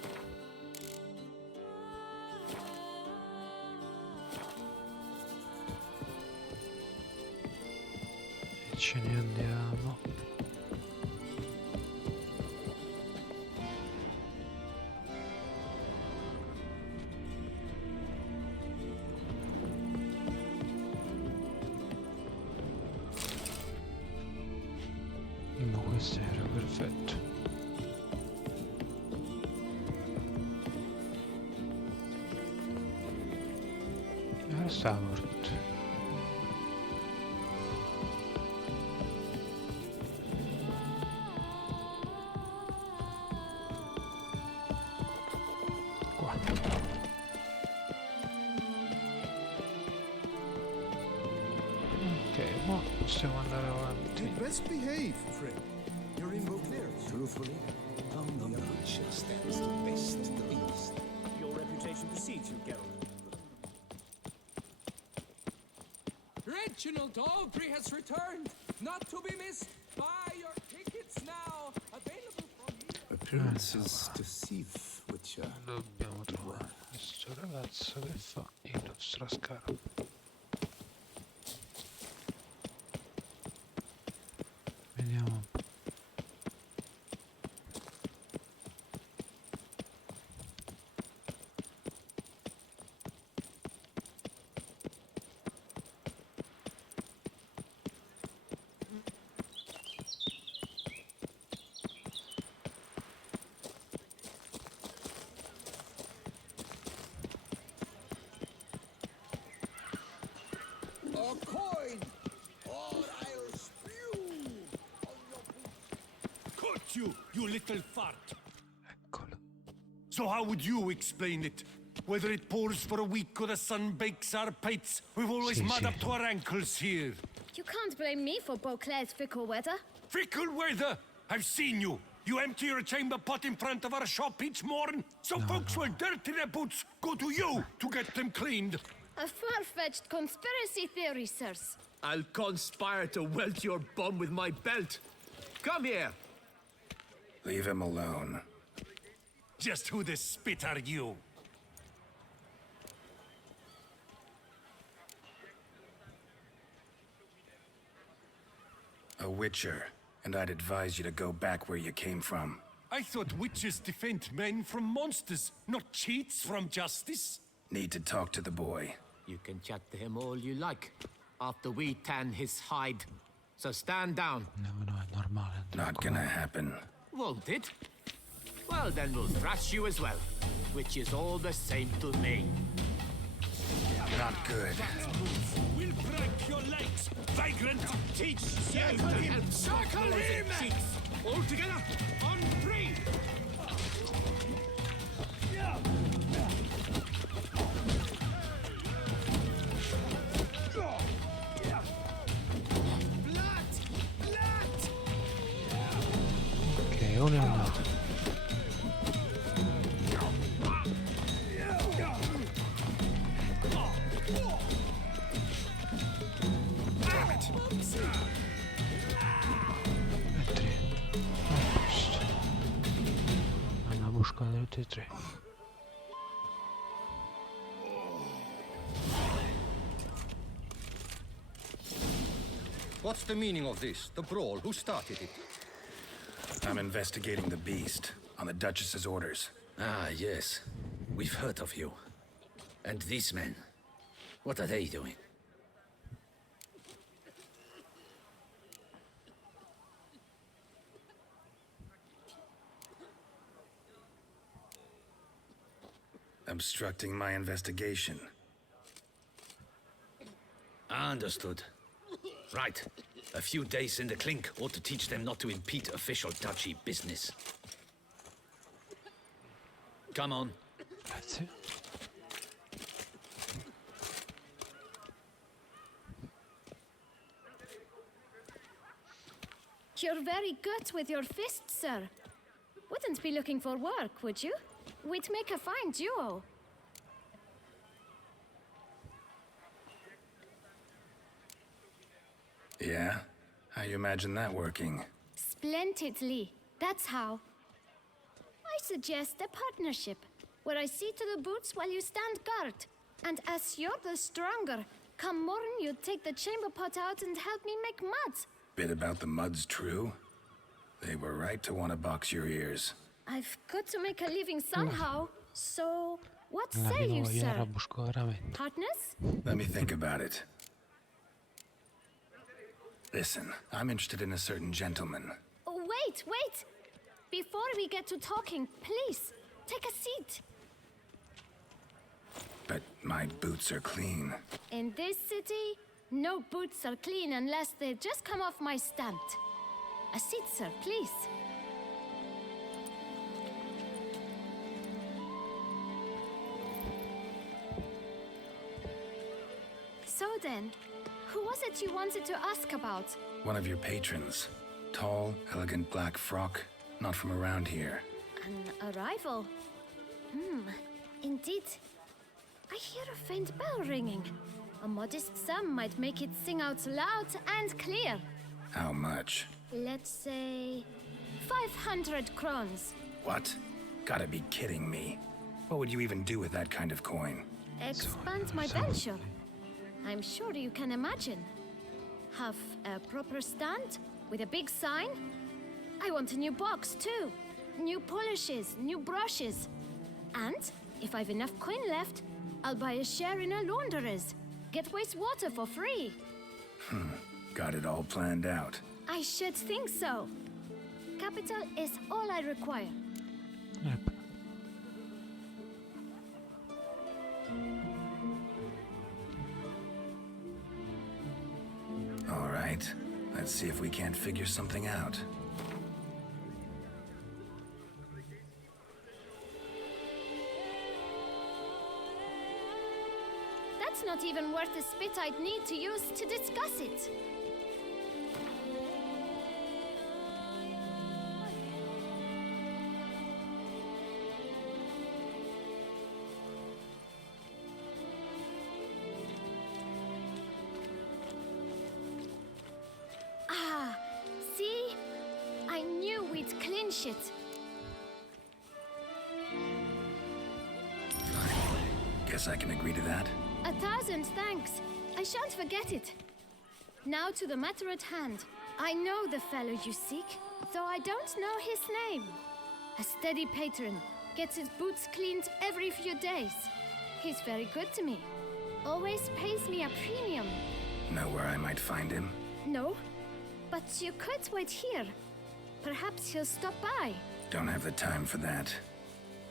E ce ne andiamo. No, questo era perfetto. Era sta morto. Qua. Ok, ma possiamo andare avanti. Best behave, friend. You're in clear. Truthfully, the Archer stands to best the beast. Your reputation precedes you, Geralt. Reginald Aubrey has returned, not to be missed. Buy your tickets now, available from here. Appearances deceive, Witcher. Dobbiamo trovare questo ragazzo che fa il nostro scarpe. Vediamo un po'. A coin, or I'll spew on your boots. Cut you, you little fart! Eccolo. So how would you explain it? Whether it pours for a week or the sun bakes our pates, we've always mud up to our ankles here. You can't blame me for Beauclair's fickle weather. Fickle weather! I've seen you! You empty your chamber pot in front of our shop each morn. So folks will dirty their boots, go to you to get them cleaned. A far-fetched conspiracy theory, sirs. I'll conspire to welt your bum with my belt. Come here. Leave him alone. Just who the spit are you? A witcher, and I'd advise you to go back where you came from. I thought witches defend men from monsters, not cheats from justice. Need to talk to the boy. You can chat to him all you like, after we tan his hide. So stand down. No, è normale. Not gonna happen. Won't it? Well, then we'll thrash you as well, which is all the same to me. Not good. We'll break your legs, vagrant! Teach Circle him! Circle him! all together on three. Ok, uno è andato. Una busca di tutti e tre. What's the meaning of this? The brawl? Who started it? I'm investigating the beast, on the Duchess's orders. Ah, yes. We've heard of you. And these men, what are they doing? Obstructing my investigation. Understood. Right. A few days in the clink ought to teach them not to impede official duchy business. Come on. Grazie. You're very good with your fists, sir. Wouldn't be looking for work, would you? We'd make a fine duo. Yeah? How you imagine that working? Splendidly. That's how. I suggest a partnership, where I see to the boots while you stand guard. And as you're the stronger, come morn you take the chamber pot out and help me make mud. Bit about the mud's true? They were right to want to box your ears. I've got to make a living somehow, so what La say di you, nuovo, io sir? arrabbusco veramente. Partners? Let me think about it. Listen, I'm interested in a certain gentleman. Oh, wait, wait! Before we get to talking, please, take a seat. But my boots are clean. In this city, no boots are clean unless they just come off my stand. A seat, sir, please. So then, who was it you wanted to ask about? One of your patrons. Tall, elegant black frock. Not from around here. An arrival? Indeed. I hear a faint bell ringing. A modest sum might make it sing out loud and clear. How much? Let's say 500 crowns. What? Gotta be kidding me. What would you even do with that kind of coin? Expand my venture. I'm sure you can imagine. Have a proper stand with a big sign. I want a new box too. New polishes, new brushes. And if I've enough coin left, I'll buy a share in a launderer's. Get wastewater for free. Got it all planned out. I should think so. Capital is all I require. Yep. All right. Let's see if we can't figure something out. That's not even worth the spit I'd need to use to discuss it. Ah, see? I knew we'd clinch it. Guess I can agree to that. 1,000 thanks. I shan't forget it. Now to the matter at hand. I know the fellow you seek, though I don't know his name. A steady patron, gets his boots cleaned every few days. He's very good to me. Always pays me a premium. Know where I might find him? No, but you could wait here. Perhaps he'll stop by. Don't have the time for that.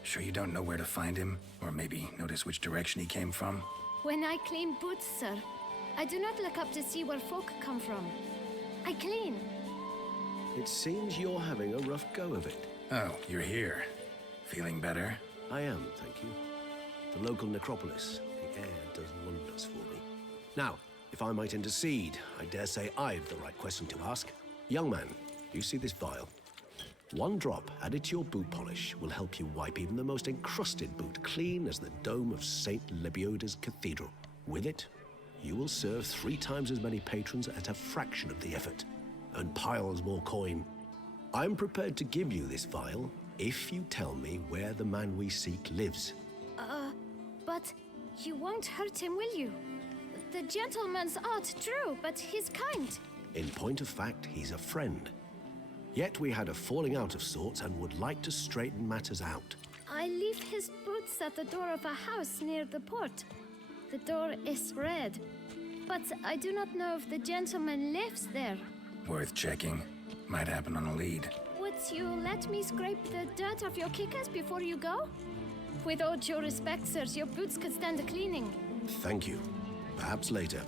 Sure you don't know where to find him? Or maybe notice which direction he came from? When I clean boots, sir, I do not look up to see where folk come from. I clean. It seems you're having a rough go of it. Oh, you're here. Feeling better? I am, thank you. The local necropolis. The air does wonders for me. Now, if I might intercede, I dare say I've the right question to ask. Young man, you see this vial? One drop added to your boot polish will help you wipe even the most encrusted boot clean as the dome of St. Lebioda's Cathedral. With it, you will serve 3 times as many patrons at a fraction of the effort. Earn piles more coin. I'm prepared to give you this vial if you tell me where the man we seek lives. But you won't hurt him, will you? The gentleman's art, true, but he's kind. In point of fact, he's a friend. Yet we had a falling out of sorts and would like to straighten matters out. I leave his boots at the door of a house near the port. The door is red, but I do not know if the gentleman lives there. Worth checking. Might happen on a lead. Would you let me scrape the dirt off your kickers before you go? With all due respect, sirs, your boots could stand a cleaning. Thank you. Perhaps later.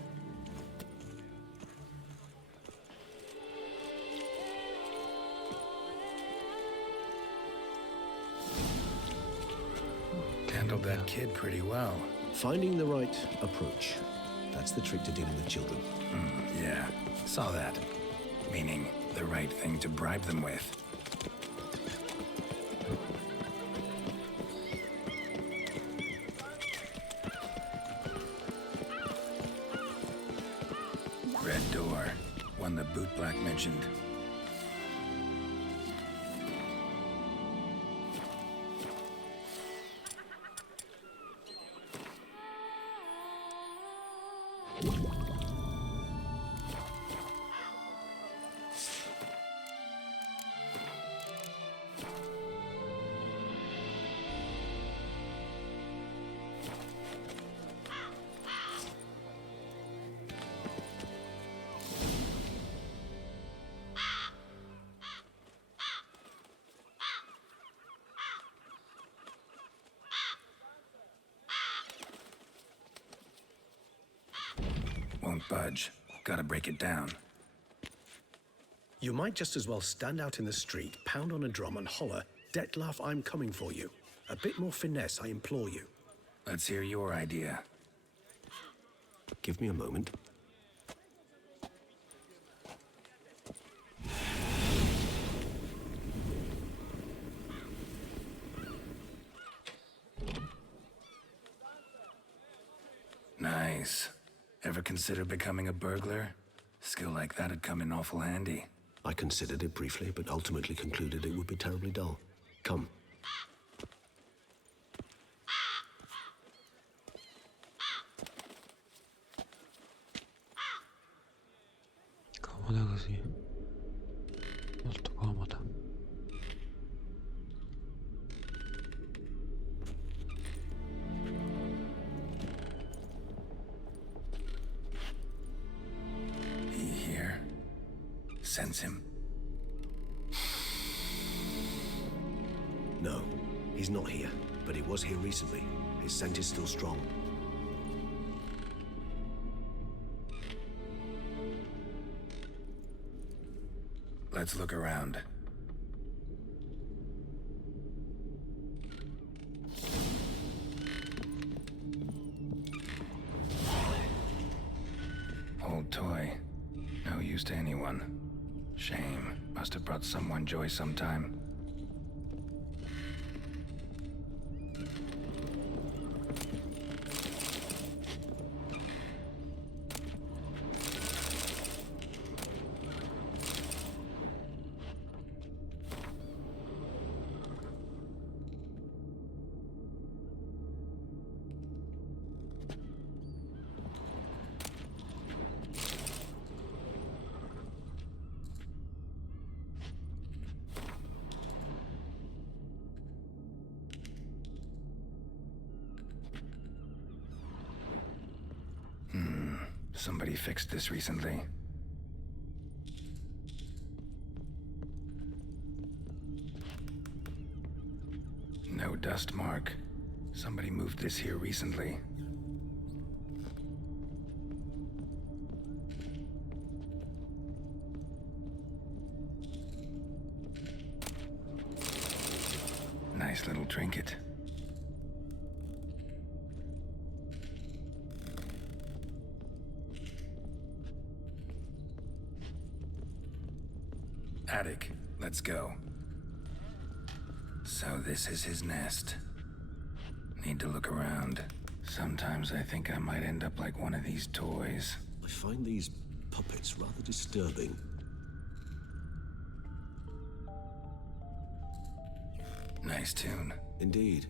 Handled that kid pretty well. Finding the right approach. That's the trick to dealing with children. Yeah, saw that. Meaning, the right thing to bribe them with. Red door. One the bootblack mentioned. Won't budge. Gotta break it down. You might just as well stand out in the street, pound on a drum and holler, "Detlef, I'm coming for you." A bit more finesse, I implore you. Let's hear your idea. Give me a moment. Nice. Ever consider becoming a burglar? Skill like that'd come in awful handy. I considered it briefly, but ultimately concluded it would be terribly dull. Come. Comoda così. Molto comoda. Sense him. No, he's not here, but he was here recently. His scent is still strong. Let's look around. Old toy. No use to anyone. Shame. Must have brought someone joy sometime. Somebody fixed this recently. No dust mark. Somebody moved this here recently. Nice little trinket. Attic, let's go. So this is his nest. Need to look around. Sometimes I think I might end up like one of these toys. I find these puppets rather disturbing. Nice tune. Indeed.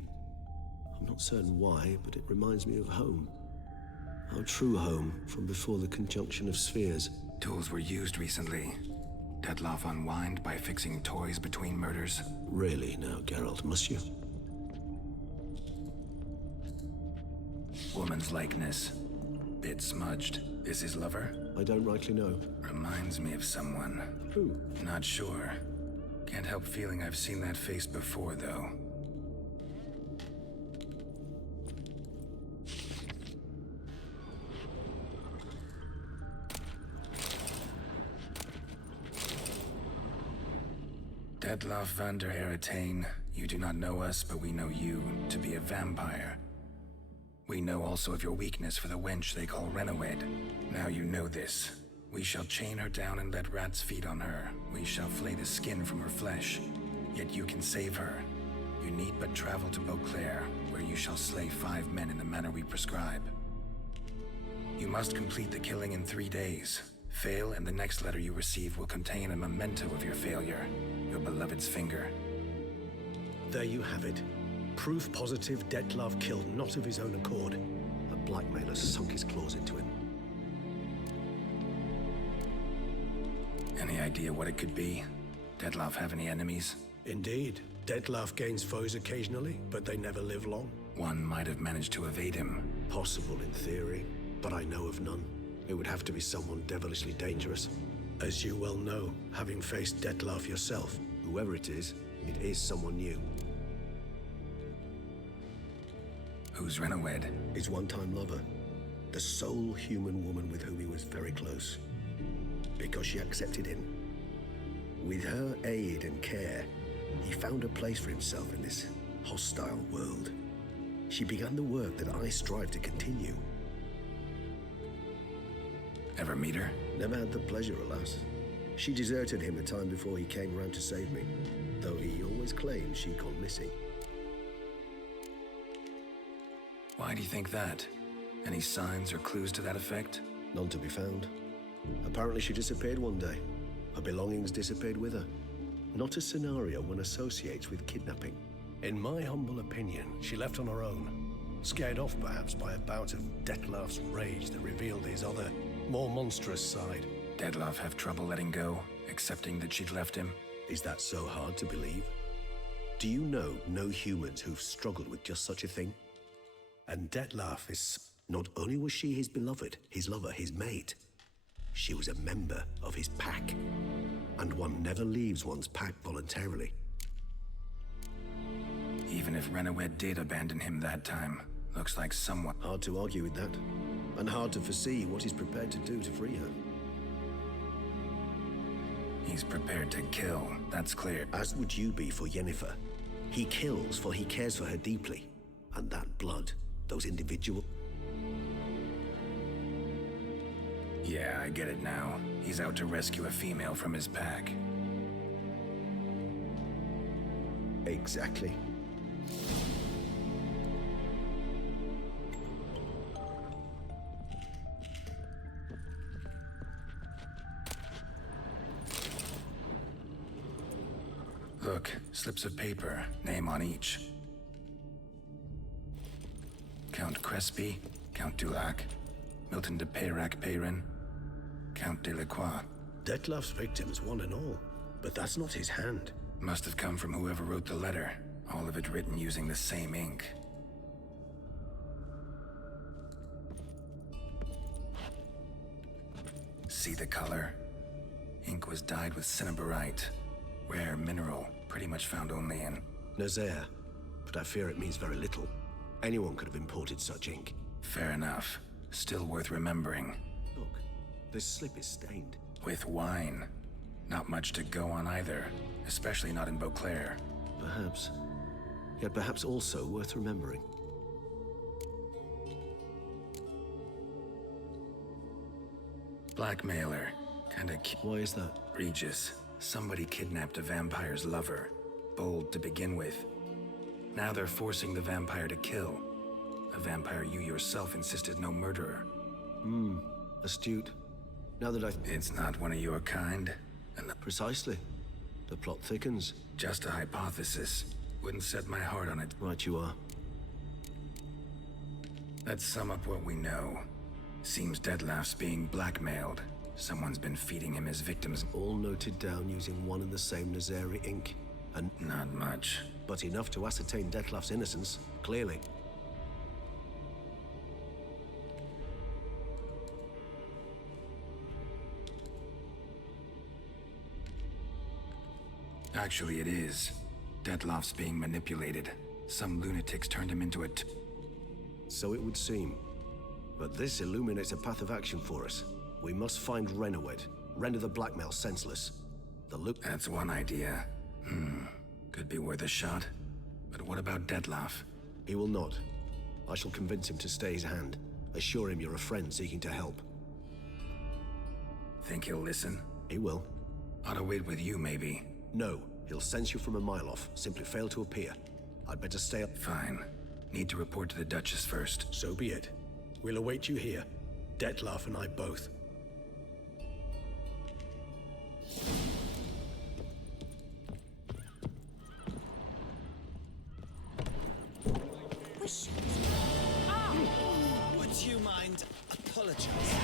I'm not certain why, but it reminds me of home. Our true home from before the conjunction of spheres. Tools were used recently. Dettlaff unwind by fixing toys between murders. Really now, Geralt, must you? Woman's likeness. Bit smudged. Is his lover? I don't rightly know. Reminds me of someone. Who? Not sure. Can't help feeling I've seen that face before, though. Dettlaff van der Heretain, you do not know us, but we know you to be a vampire. We know also of your weakness for the wench they call Renawed. Now you know this. We shall chain her down and let rats feed on her. We shall flay the skin from her flesh. Yet you can save her. You need but travel to Beauclair, where you shall slay 5 men in the manner we prescribe. You must complete the killing in 3 days. Fail, and the next letter you receive will contain a memento of your failure. Your beloved's finger. There you have it. Proof positive Dettlaff killed not of his own accord. A blackmailer sunk his claws into him. Any idea what it could be? Dettlaff have any enemies? Indeed. Dettlaff gains foes occasionally, but they never live long. One might have managed to evade him. Possible in theory, but I know of none. It would have to be someone devilishly dangerous. As you well know, having faced Dettlaff yourself, whoever it is someone new. Who's Renawed? His one-time lover. The sole human woman with whom he was very close. Because she accepted him. With her aid and care, he found a place for himself in this hostile world. She began the work that I strive to continue. Ever meet her? Never had the pleasure, alas. She deserted him a time before he came round to save me, though he always claimed she'd gone missing. Why do you think that? Any signs or clues to that effect? None to be found. Apparently she disappeared one day. Her belongings disappeared with her. Not a scenario one associates with kidnapping. In my humble opinion, she left on her own. Scared off perhaps by a bout of Dettlaff's rage that revealed his other, more monstrous side. Dettlaff have trouble letting go, accepting that she'd left him? Is that so hard to believe? Do you know no humans who've struggled with just such a thing? And Dettlaff is... Not only was she his beloved, his lover, his mate, she was a member of his pack. And one never leaves one's pack voluntarily. Even if Renawed did abandon him that time, looks like someone... Hard to argue with that. And hard to foresee what he's prepared to do to free her. He's prepared to kill, that's clear. As would you be for Yennefer. He kills for he cares for her deeply. And that blood, those individual... Yeah, I get it now. He's out to rescue a female from his pack. Exactly. Look, slips of paper, name on each. Count Crespi, Count Dulac, Milton de Peyrac-Peyrin, Count Delacroix. Dettlaff's victims, one and all. But that's not his hand. Must have come from whoever wrote the letter. All of it written using the same ink. See the color? Ink was dyed with cinnabarite. Rare mineral, pretty much found only in... Nazaire. But I fear it means very little. Anyone could have imported such ink. Fair enough. Still worth remembering. Look, this slip is stained. With wine. Not much to go on either. Especially not in Beauclair. Perhaps. Yet perhaps also worth remembering. Blackmailer. Kinda Why is that? Regis. Somebody kidnapped a vampire's lover. Bold to begin with. Now they're forcing the vampire to kill. A vampire you yourself insisted no murderer. Astute. Now that It's not one of your kind. Precisely. The plot thickens. Just a hypothesis. Wouldn't set my heart on it. Right you are. Let's sum up what we know. Seems Dettlaff's being blackmailed. Someone's been feeding him his victims. All noted down using one and the same Nazari ink. And Not much. but enough to ascertain Dettlaff's innocence, clearly. Actually, it is. Dettlaff's being manipulated. Some lunatics turned him into a So it would seem. But this illuminates a path of action for us. We must find Renowed, render the blackmail senseless. The loop. That's one idea. Could be worth a shot. But what about Dettlaff? He will not. I shall convince him to stay his hand. Assure him you're a friend seeking to help. Think he'll listen? He will. Ought to wait with you, maybe. No, he'll sense you from a mile off. Simply fail to appear. I'd better stay up. Fine. Need to report to the Duchess first. So be it. We'll await you here. Dettlaff and I both. Would you mind apologizing?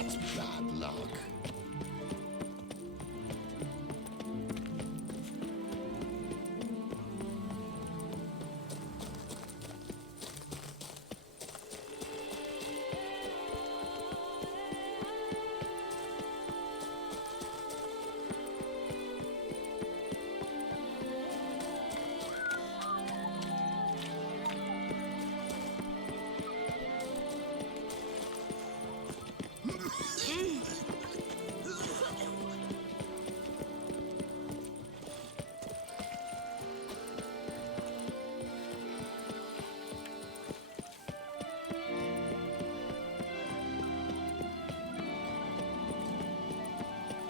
That's bad luck.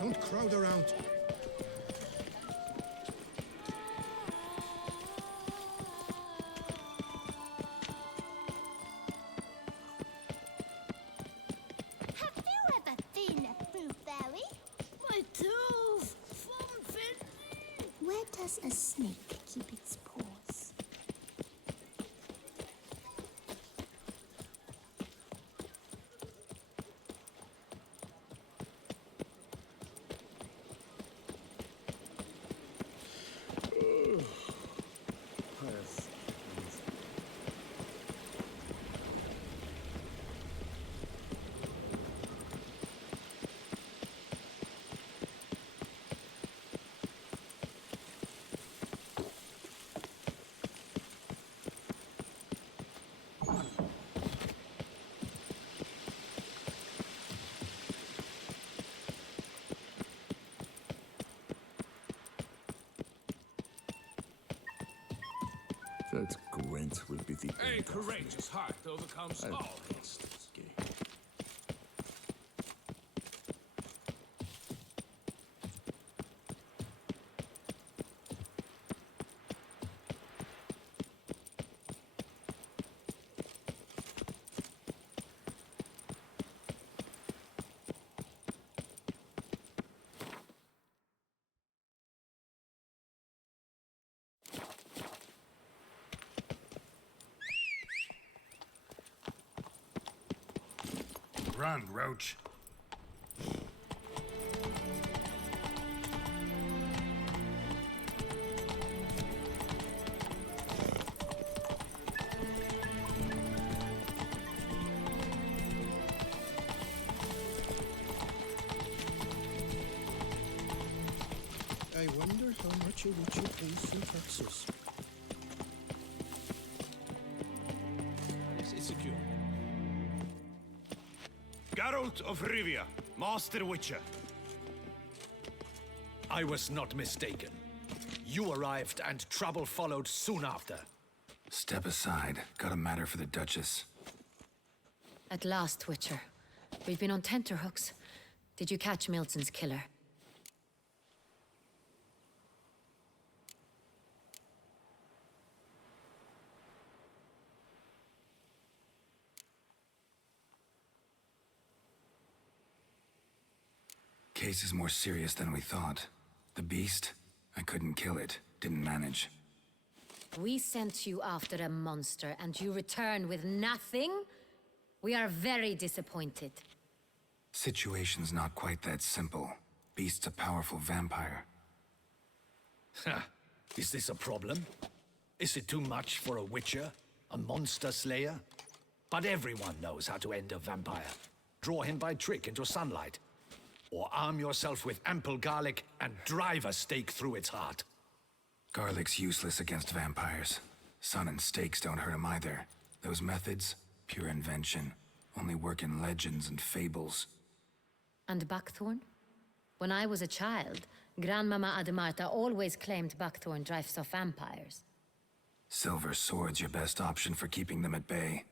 Don't crowd around. Have you ever seen a fruit fairy? My tooth! Something! Where does a snake keep its paws? That Gwent will be the A end of courageous heart overcomes I'll all pass this game. Run, Roach. I wonder how much a witcher pays in taxes. It's secure. Geralt of Rivia, Master Witcher. I was not mistaken. You arrived and trouble followed soon after. Step aside. Got a matter for the Duchess. At last, Witcher. We've been on tenterhooks. Did you catch Milton's killer? Case is more serious than we thought. The beast? I couldn't kill it. Didn't manage. We sent you after a monster, and you return with nothing? We are very disappointed. Situation's not quite that simple. Beast's a powerful vampire. Ha! Is this a problem? Is it too much for a Witcher? A monster slayer? But everyone knows how to end a vampire. Draw him by trick into sunlight. Or arm yourself with ample garlic and drive a stake through its heart. Garlic's useless against vampires. Sun and stakes don't hurt him either. Those methods, pure invention. Only work in legends and fables. And Buckthorn? When I was a child, Grandmama Ademarta always claimed Buckthorn drives off vampires. Silver sword's your best option for keeping them at bay.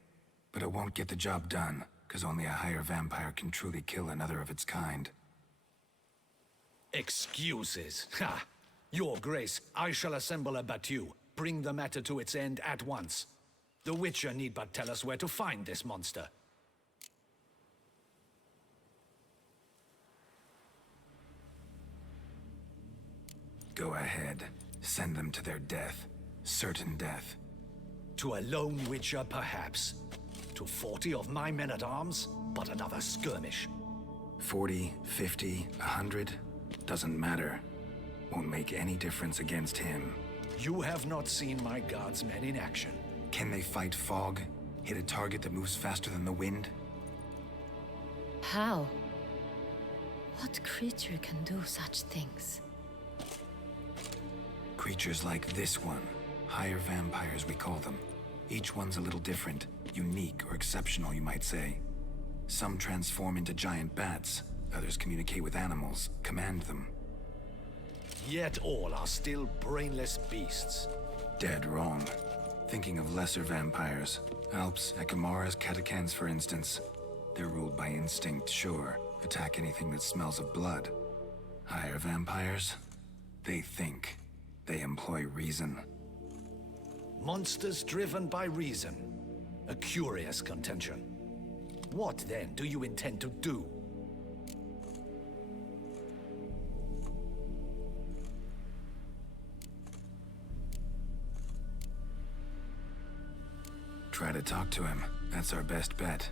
But it won't get the job done, because only a higher vampire can truly kill another of its kind. Excuses. Ha! Your Grace, I shall assemble a battue. Bring the matter to its end at once. The Witcher need but tell us where to find this monster. Go ahead. Send them to their death. Certain death. To a lone Witcher, perhaps. To 40 of my men-at-arms, but another skirmish. 40, 50, 100, doesn't matter. Won't make any difference against him. You have not seen my guardsmen in action. Can they fight fog? Hit a target that moves faster than the wind? How? What creature can do such things? Creatures like this one. Higher vampires, we call them. Each one's a little different. Unique or exceptional, you might say. Some transform into giant bats. Others communicate with animals, command them. Yet all are still brainless beasts. Dead wrong. Thinking of lesser vampires. Alps, Ekamaras, Catacans, for instance. They're ruled by instinct, sure. Attack anything that smells of blood. Higher vampires? They think. They employ reason. Monsters driven by reason. A curious contention. What, then, do you intend to do? Try to talk to him. That's our best bet.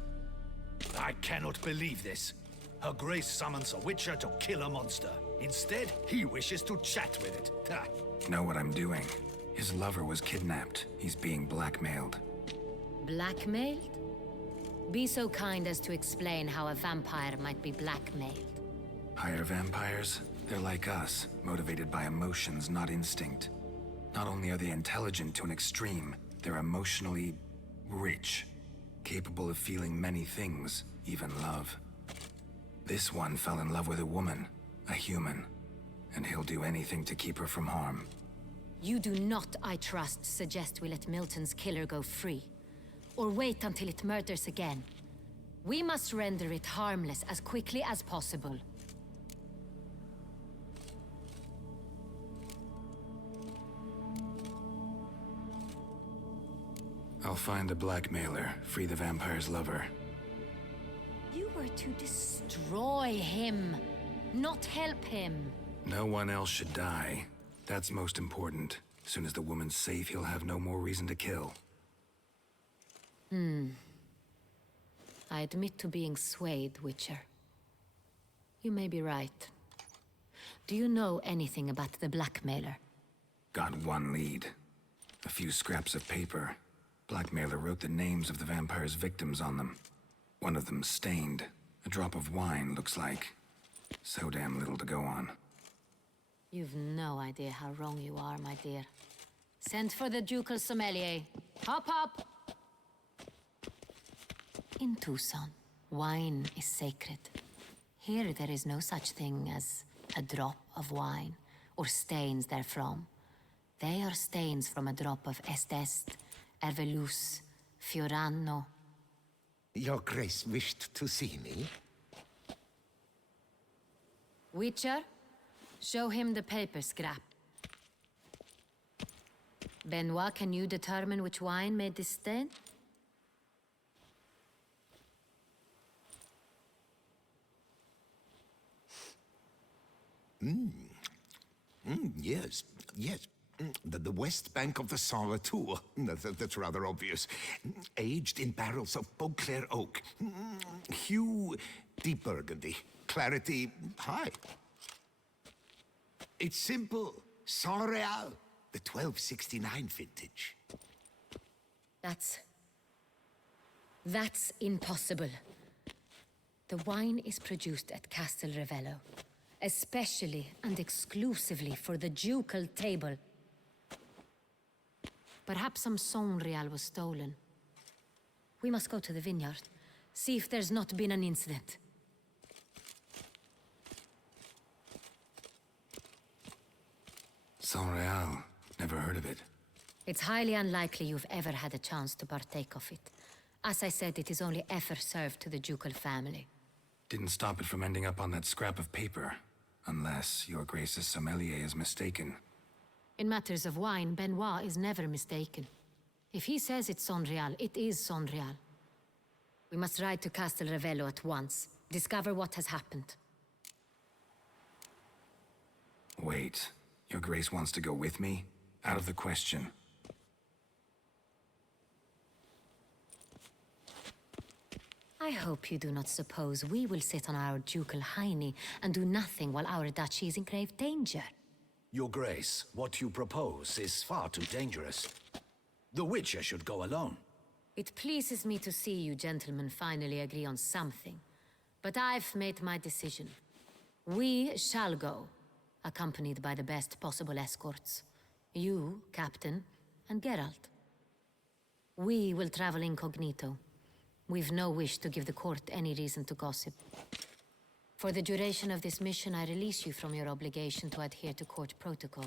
I cannot believe this. Her Grace summons a witcher to kill a monster. Instead, he wishes to chat with it. Ha. Know what I'm doing. His lover was kidnapped. He's being blackmailed. Blackmailed? Be so kind as to explain how a vampire might be blackmailed. Higher vampires? They're like us, motivated by emotions, not instinct. Not only are they intelligent to an extreme, they're emotionally rich. Capable of feeling many things, even love. This one fell in love with a woman, a human, and he'll do anything to keep her from harm. You do not, I trust, suggest we let Milton's killer go free. Or wait until it murders again. We must render it harmless as quickly as possible. I'll find the blackmailer, free the vampire's lover. You were to destroy him, not help him. No one else should die. That's most important. As soon as the woman's safe, he'll have no more reason to kill. I admit to being swayed, Witcher. You may be right. Do you know anything about the blackmailer? Got one lead. A few scraps of paper. Blackmailer wrote the names of the vampire's victims on them. One of them stained. A drop of wine, looks like. So damn little to go on. You've no idea how wrong you are, my dear. Send for the ducal sommelier. Hop, hop! In Tucson, wine is sacred. Here there is no such thing as a drop of wine, or stains therefrom. They are stains from a drop of Est, Ervelus, Fiorano. Your Grace wished to see me? Witcher, show him the paper scrap. Benoit, can you determine which wine made this stain? Yes, yes. The west bank of the Saint Retour. That's rather obvious. Aged in barrels of Beauclair oak. Hue, deep burgundy. Clarity, high. It's simple. Saint Real, the 1269 vintage. That's impossible. The wine is produced at Castel Ravello, especially and exclusively for the ducal table. Perhaps some Saint Real was stolen. We must go to the vineyard, see if there's not been an incident. Saint Real. Never heard of it. It's highly unlikely you've ever had a chance to partake of it. As I said, it is only ever served to the ducal family. Didn't stop it from ending up on that scrap of paper. Unless your Grace's sommelier is mistaken. In matters of wine, Benoit is never mistaken. If he says it's Saint Real, it is Saint Real. We must ride to Castel Ravello at once. Discover what has happened. Wait. Your Grace wants to go with me? Out of the question. I hope you do not suppose we will sit on our ducal hiney and do nothing while our duchy is in grave danger. Your Grace, what you propose is far too dangerous. The Witcher should go alone. It pleases me to see you gentlemen finally agree on something. But I've made my decision. We shall go, accompanied by the best possible escorts. You, Captain, and Geralt. We will travel incognito. We've no wish to give the court any reason to gossip. For the duration of this mission, I release you from your obligation to adhere to court protocol.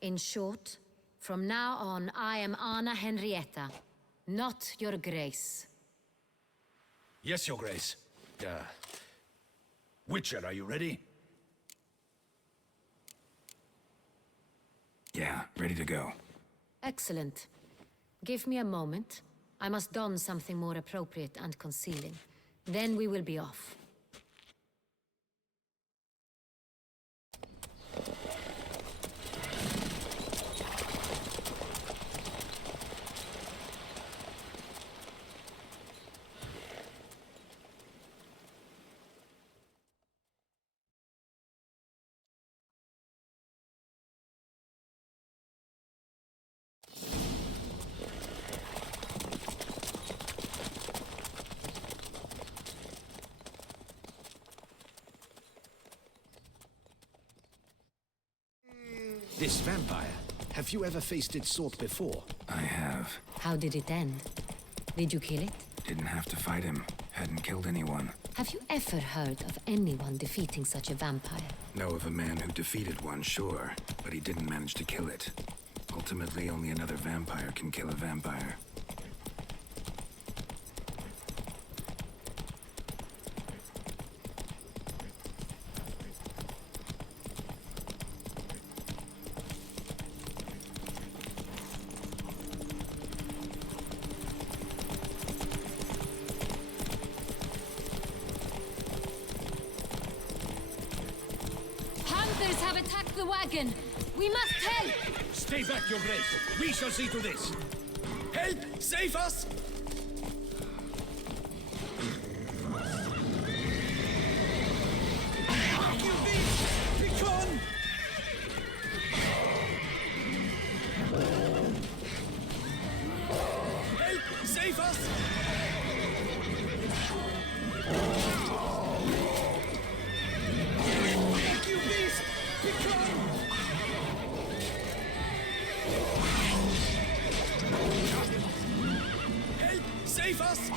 In short, from now on, I am Anna Henrietta, not your Grace. Yes, Your Grace. Witcher, are you ready? Yeah, ready to go. Excellent. Give me a moment. I must don something more appropriate and concealing. Then we will be off. This vampire, have you ever faced its sort before? I have. How did it end? Did you kill it? Didn't have to fight him. Hadn't killed anyone. Have you ever heard of anyone defeating such a vampire? Know of a man who defeated one, sure, but he didn't manage to kill it. Ultimately, only another vampire can kill a vampire. Hunters have attacked the wagon! We must help! Stay back, Your Grace. We shall see to this. Help! Save us! You beast! Begone! Help! Save us! You beast! Begone! Help! Save us!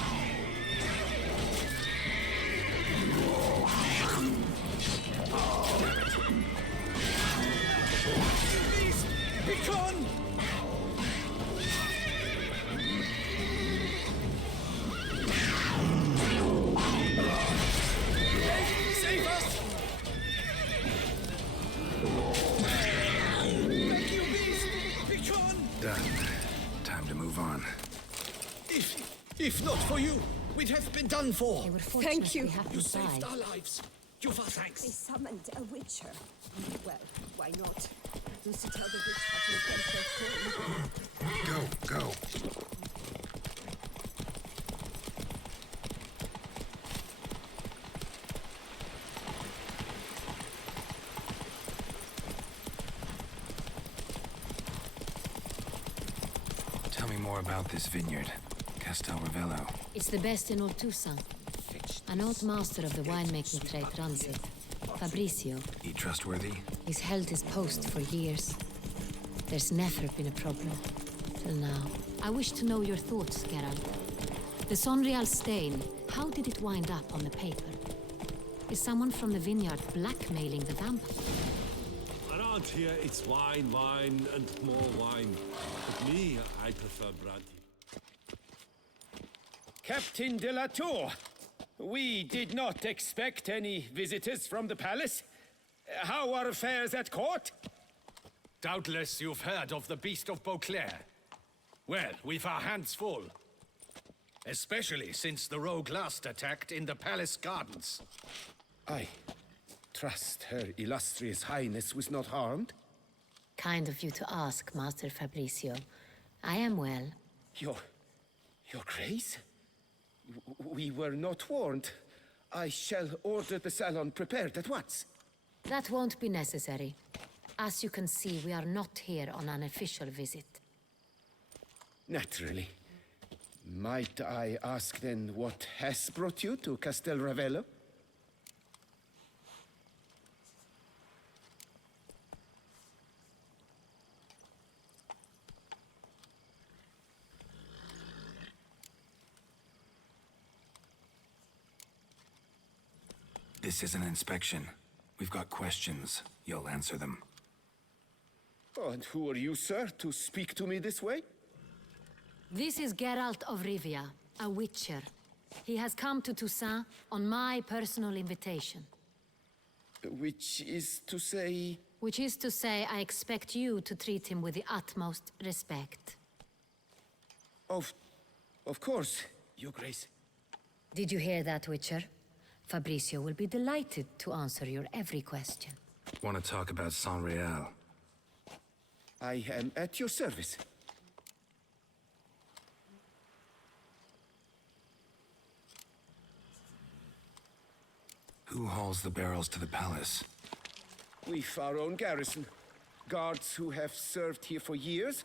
You beast! Begone! Save us! You beast! Begone! Done. Time to move on. If not for you, we'd have been done for. They were Thank you. fortunate we happened You by. saved our lives. You've our thanks. They summoned a witcher. Well, why not? Who's to tell the witch how to defend their queen? Go. Tell me more about this vineyard, Castel Ravello. It's the best in all Toussaint. An old master of the winemaking trade runs it. Fabrizio. He trustworthy? He's held his post for years. There's never been a problem. Till now. I wish to know your thoughts, Geralt. The Sonreal stain, how did it wind up on the paper? Is someone from the vineyard blackmailing the vampire? Around here, it's wine, wine, and more wine. But me, I prefer brandy. Captain de la Tour, we did not expect any visitors from the palace. How are affairs at court? Doubtless you've heard of the Beast of Beauclair. Well, we've our hands full. Especially since the rogue last attacked in the palace gardens. I trust Her Illustrious Highness was not harmed? Kind of you to ask, Master Fabrizio. I am well. Your Grace? We were not warned. I shall order the salon prepared at once. That won't be necessary. As you can see, we are not here on an official visit. Naturally. Might I ask then what has brought you to Castel Ravello? This is an inspection. We've got questions. You'll answer them. Oh, and who are you, sir, to speak to me this way? This is Geralt of Rivia, a witcher. He has come to Toussaint on my personal invitation. Which is to say... Which is to say, I expect you to treat him with the utmost respect. Of course, Your Grace. Did you hear that, Witcher? Fabricio will be delighted to answer your every question. Want to talk about San Real? I am at your service. Who hauls the barrels to the palace? We've our own garrison. Guards who have served here for years.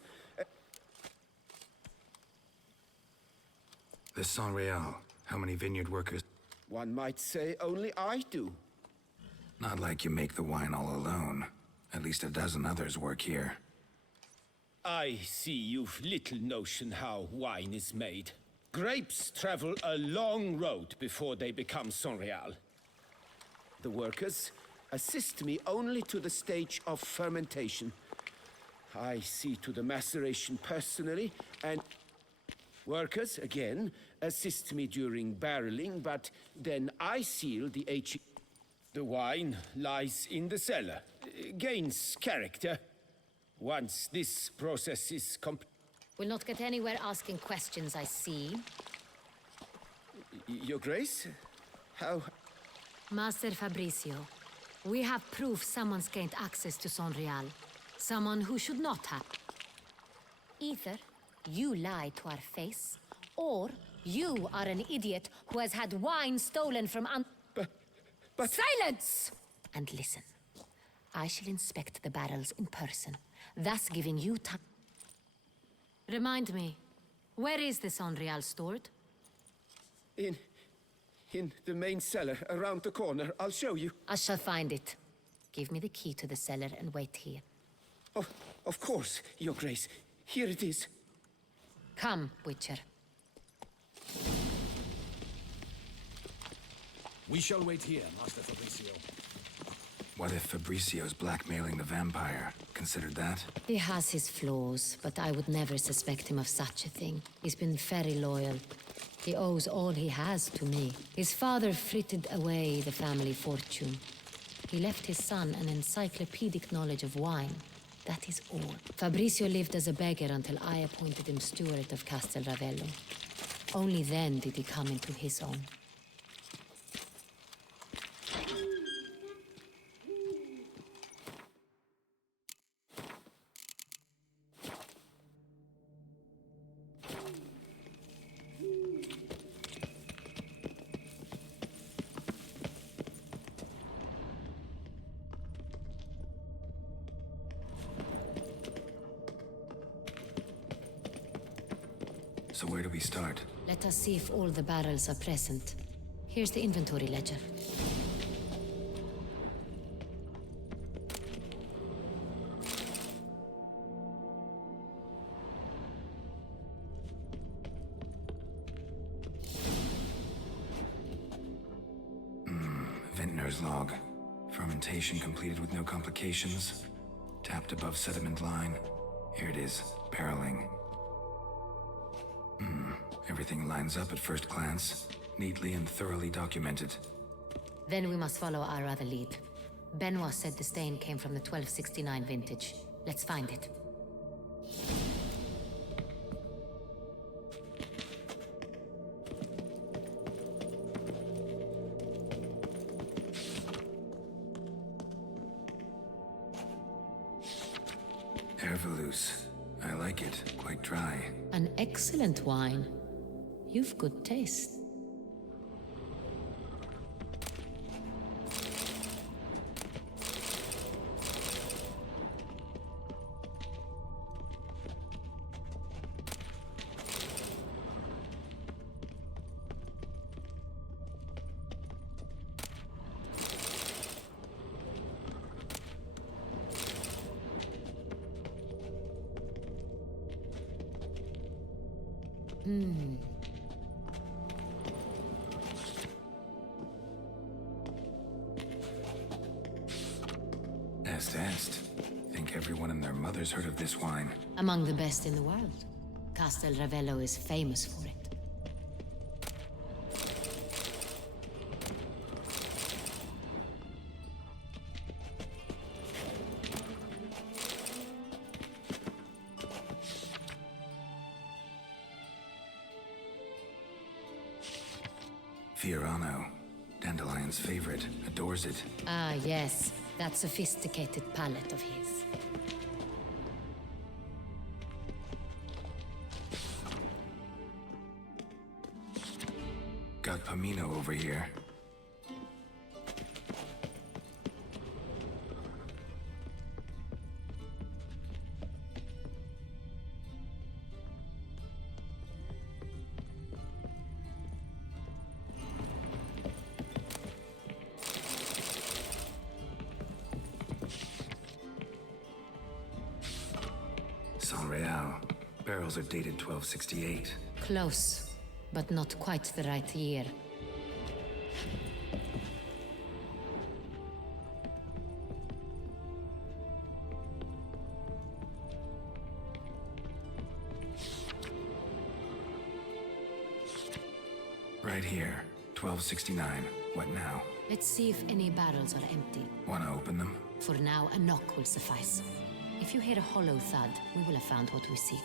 The San Real. How many vineyard workers? One might say only I do. Not like you make the wine all alone. At least a dozen others work here. I see you've little notion how wine is made. Grapes travel a long road before they become San Real. The workers assist me only to the stage of fermentation. I see to the maceration personally, and workers, again, assist me during barreling, but then I seal the aging. The wine lies in the cellar, gains character. Once this process is complete... We'll not get anywhere asking questions, I see. Your Grace? How... Master Fabricio, we have proof someone's gained access to San Real. Someone who should not have. Either you lie to our face, or you are an idiot who has had wine stolen from But... Silence! And listen. I shall inspect the barrels in person, thus giving you time. Remind me, where is the San Real stored? In the main cellar, around the corner. I'll show you. I shall find it. Give me the key to the cellar and wait here. Oh, of course, Your Grace. Here it is. Come, Witcher. We shall wait here, Master Fabricio. What if Fabricio's blackmailing the vampire? Considered that? He has his flaws, but I would never suspect him of such a thing. He's been very loyal. He owes all he has to me. His father frittered away the family fortune. He left his son an encyclopedic knowledge of wine. That is all. Fabricio lived as a beggar until I appointed him steward of Castel Ravello. Only then did he come into his own. So where do we start? Let us see if all the barrels are present. Here's the inventory ledger. Vintner's log. Fermentation completed with no complications. Tapped above sediment line. Here it is. Barreling. Everything lines up at first glance. Neatly and thoroughly documented. Then we must follow our other lead. Benoit said the stain came from the 1269 vintage. Let's find it. Herveloos. I like it. Quite dry. An excellent wine. You've good taste. Est. Think everyone and their mother's heard of this wine. Among the best in the world. Castel Ravello is famous for it. Fiorano, Dandelion's favorite, adores it. Ah, yes. That sophisticated palate of his. Got Pomino over here. San Real. Barrels are dated 1268. Close, but not quite the right year. Right here, 1269. What now? Let's see if any barrels are empty. Wanna open them? For now, a knock will suffice. If you hear a hollow thud, we will have found what we seek.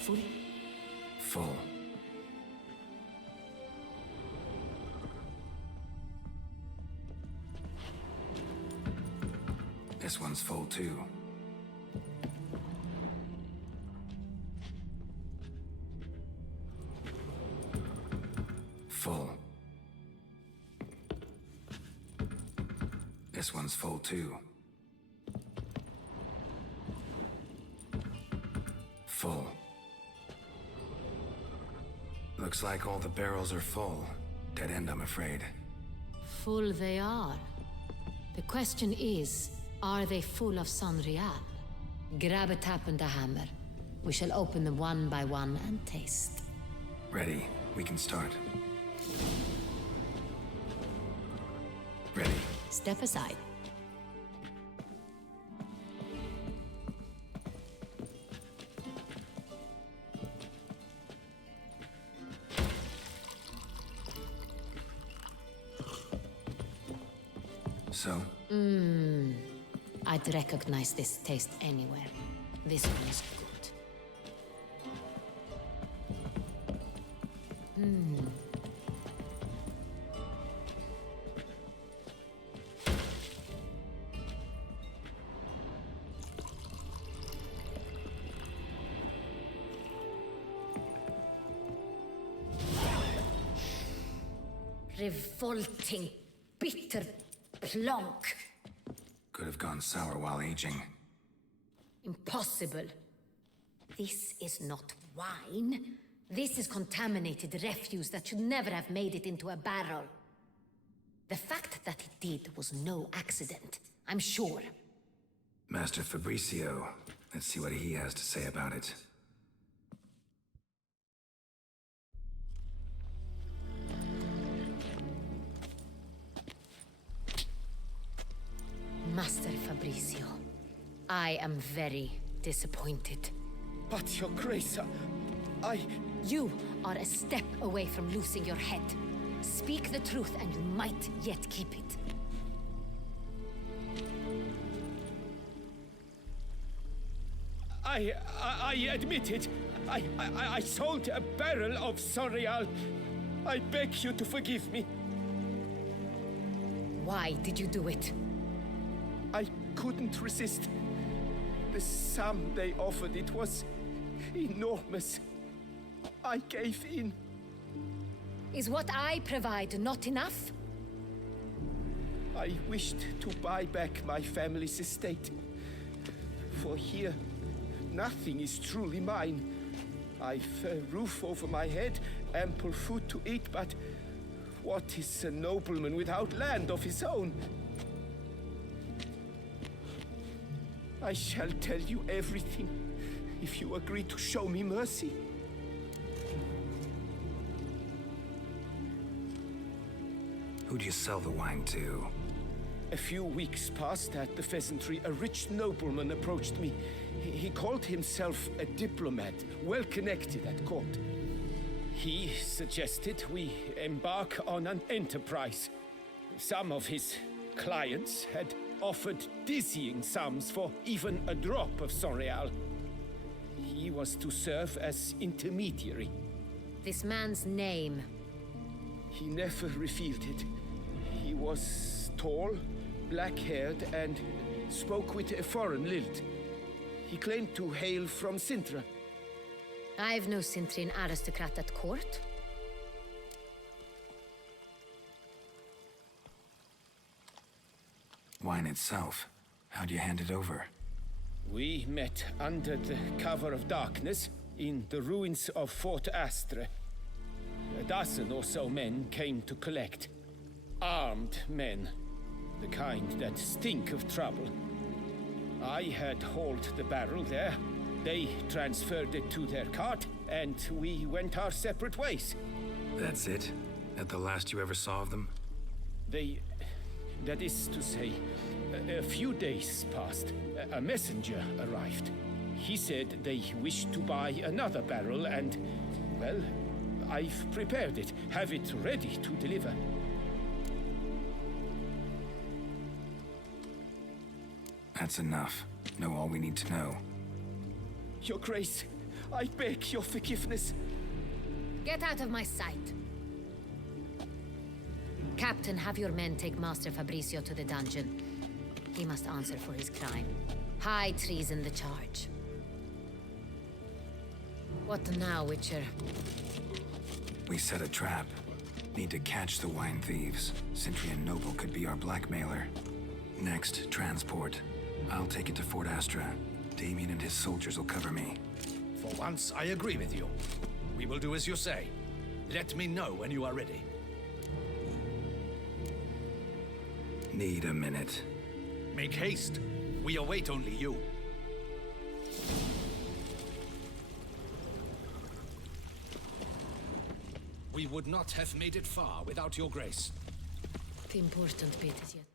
Full? Full. This one's full too. Full. This one's full too. Full. Looks like all the barrels are full. Dead end, I'm afraid. Full they are. The question is, are they full of San Real? Grab a tap and a hammer. We shall open them one by one and taste. Ready. We can start. Ready. Step aside. So? I'd recognize this taste anywhere. This one is good. Revolting, bitter plonk. Could have gone sour while aging. Impossible. This is not wine. This is contaminated refuse that should never have made it into a barrel. The fact that it did was no accident, I'm sure. Master Fabricio. Let's see what he has to say about it. Master Fabricio, I am very disappointed. But, Your Grace, You are a step away from losing your head. Speak the truth and you might yet keep it. I admit it. I sold a barrel of San Real. I beg you to forgive me. Why did you do it? I couldn't resist. The sum they offered, it was enormous. I gave in. Is what I provide not enough? I wished to buy back my family's estate. For here, nothing is truly mine. I've a roof over my head, ample food to eat, but What is a nobleman without land of his own? I shall tell you everything if you agree to show me mercy. Who'd you sell the wine to? A few weeks past at the pheasantry, a rich nobleman approached me. He called himself a diplomat, well connected at court. He suggested we embark on an enterprise. Some of his clients had offered dizzying sums for even a drop of Sonreal. He was to serve as intermediary. This man's name? He never revealed it. He was tall, black-haired, and spoke with a foreign lilt. He claimed to hail from Sintra. I've no Sintrian aristocrat at court. Wine itself. How'd you hand it over? We met under the cover of darkness in the ruins of Fort Astre. A dozen or so men came to collect. Armed men. The kind that stink of trouble. I had hauled the barrel there. They transferred it to their cart, and we went our separate ways. That's it? That the last you ever saw of them? That is to say, a few days passed. A messenger arrived. He said they wished to buy another barrel and, well, I've prepared it. Have it ready to deliver. That's enough. Know all we need to know. Your Grace, I beg your forgiveness. Get out of my sight. Captain, have your men take Master Fabrizio to the dungeon. He must answer for his crime. High treason the charge. What now, Witcher? We set a trap. Need to catch the wine thieves. Sintrian Noble could be our blackmailer. Next, transport. I'll take it to Fort Astra. Damien and his soldiers will cover me. For once, I agree with you. We will do as you say. Let me know when you are ready. Need a minute. Make haste. We await only you. We would not have made it far without your grace. The important bit is yet.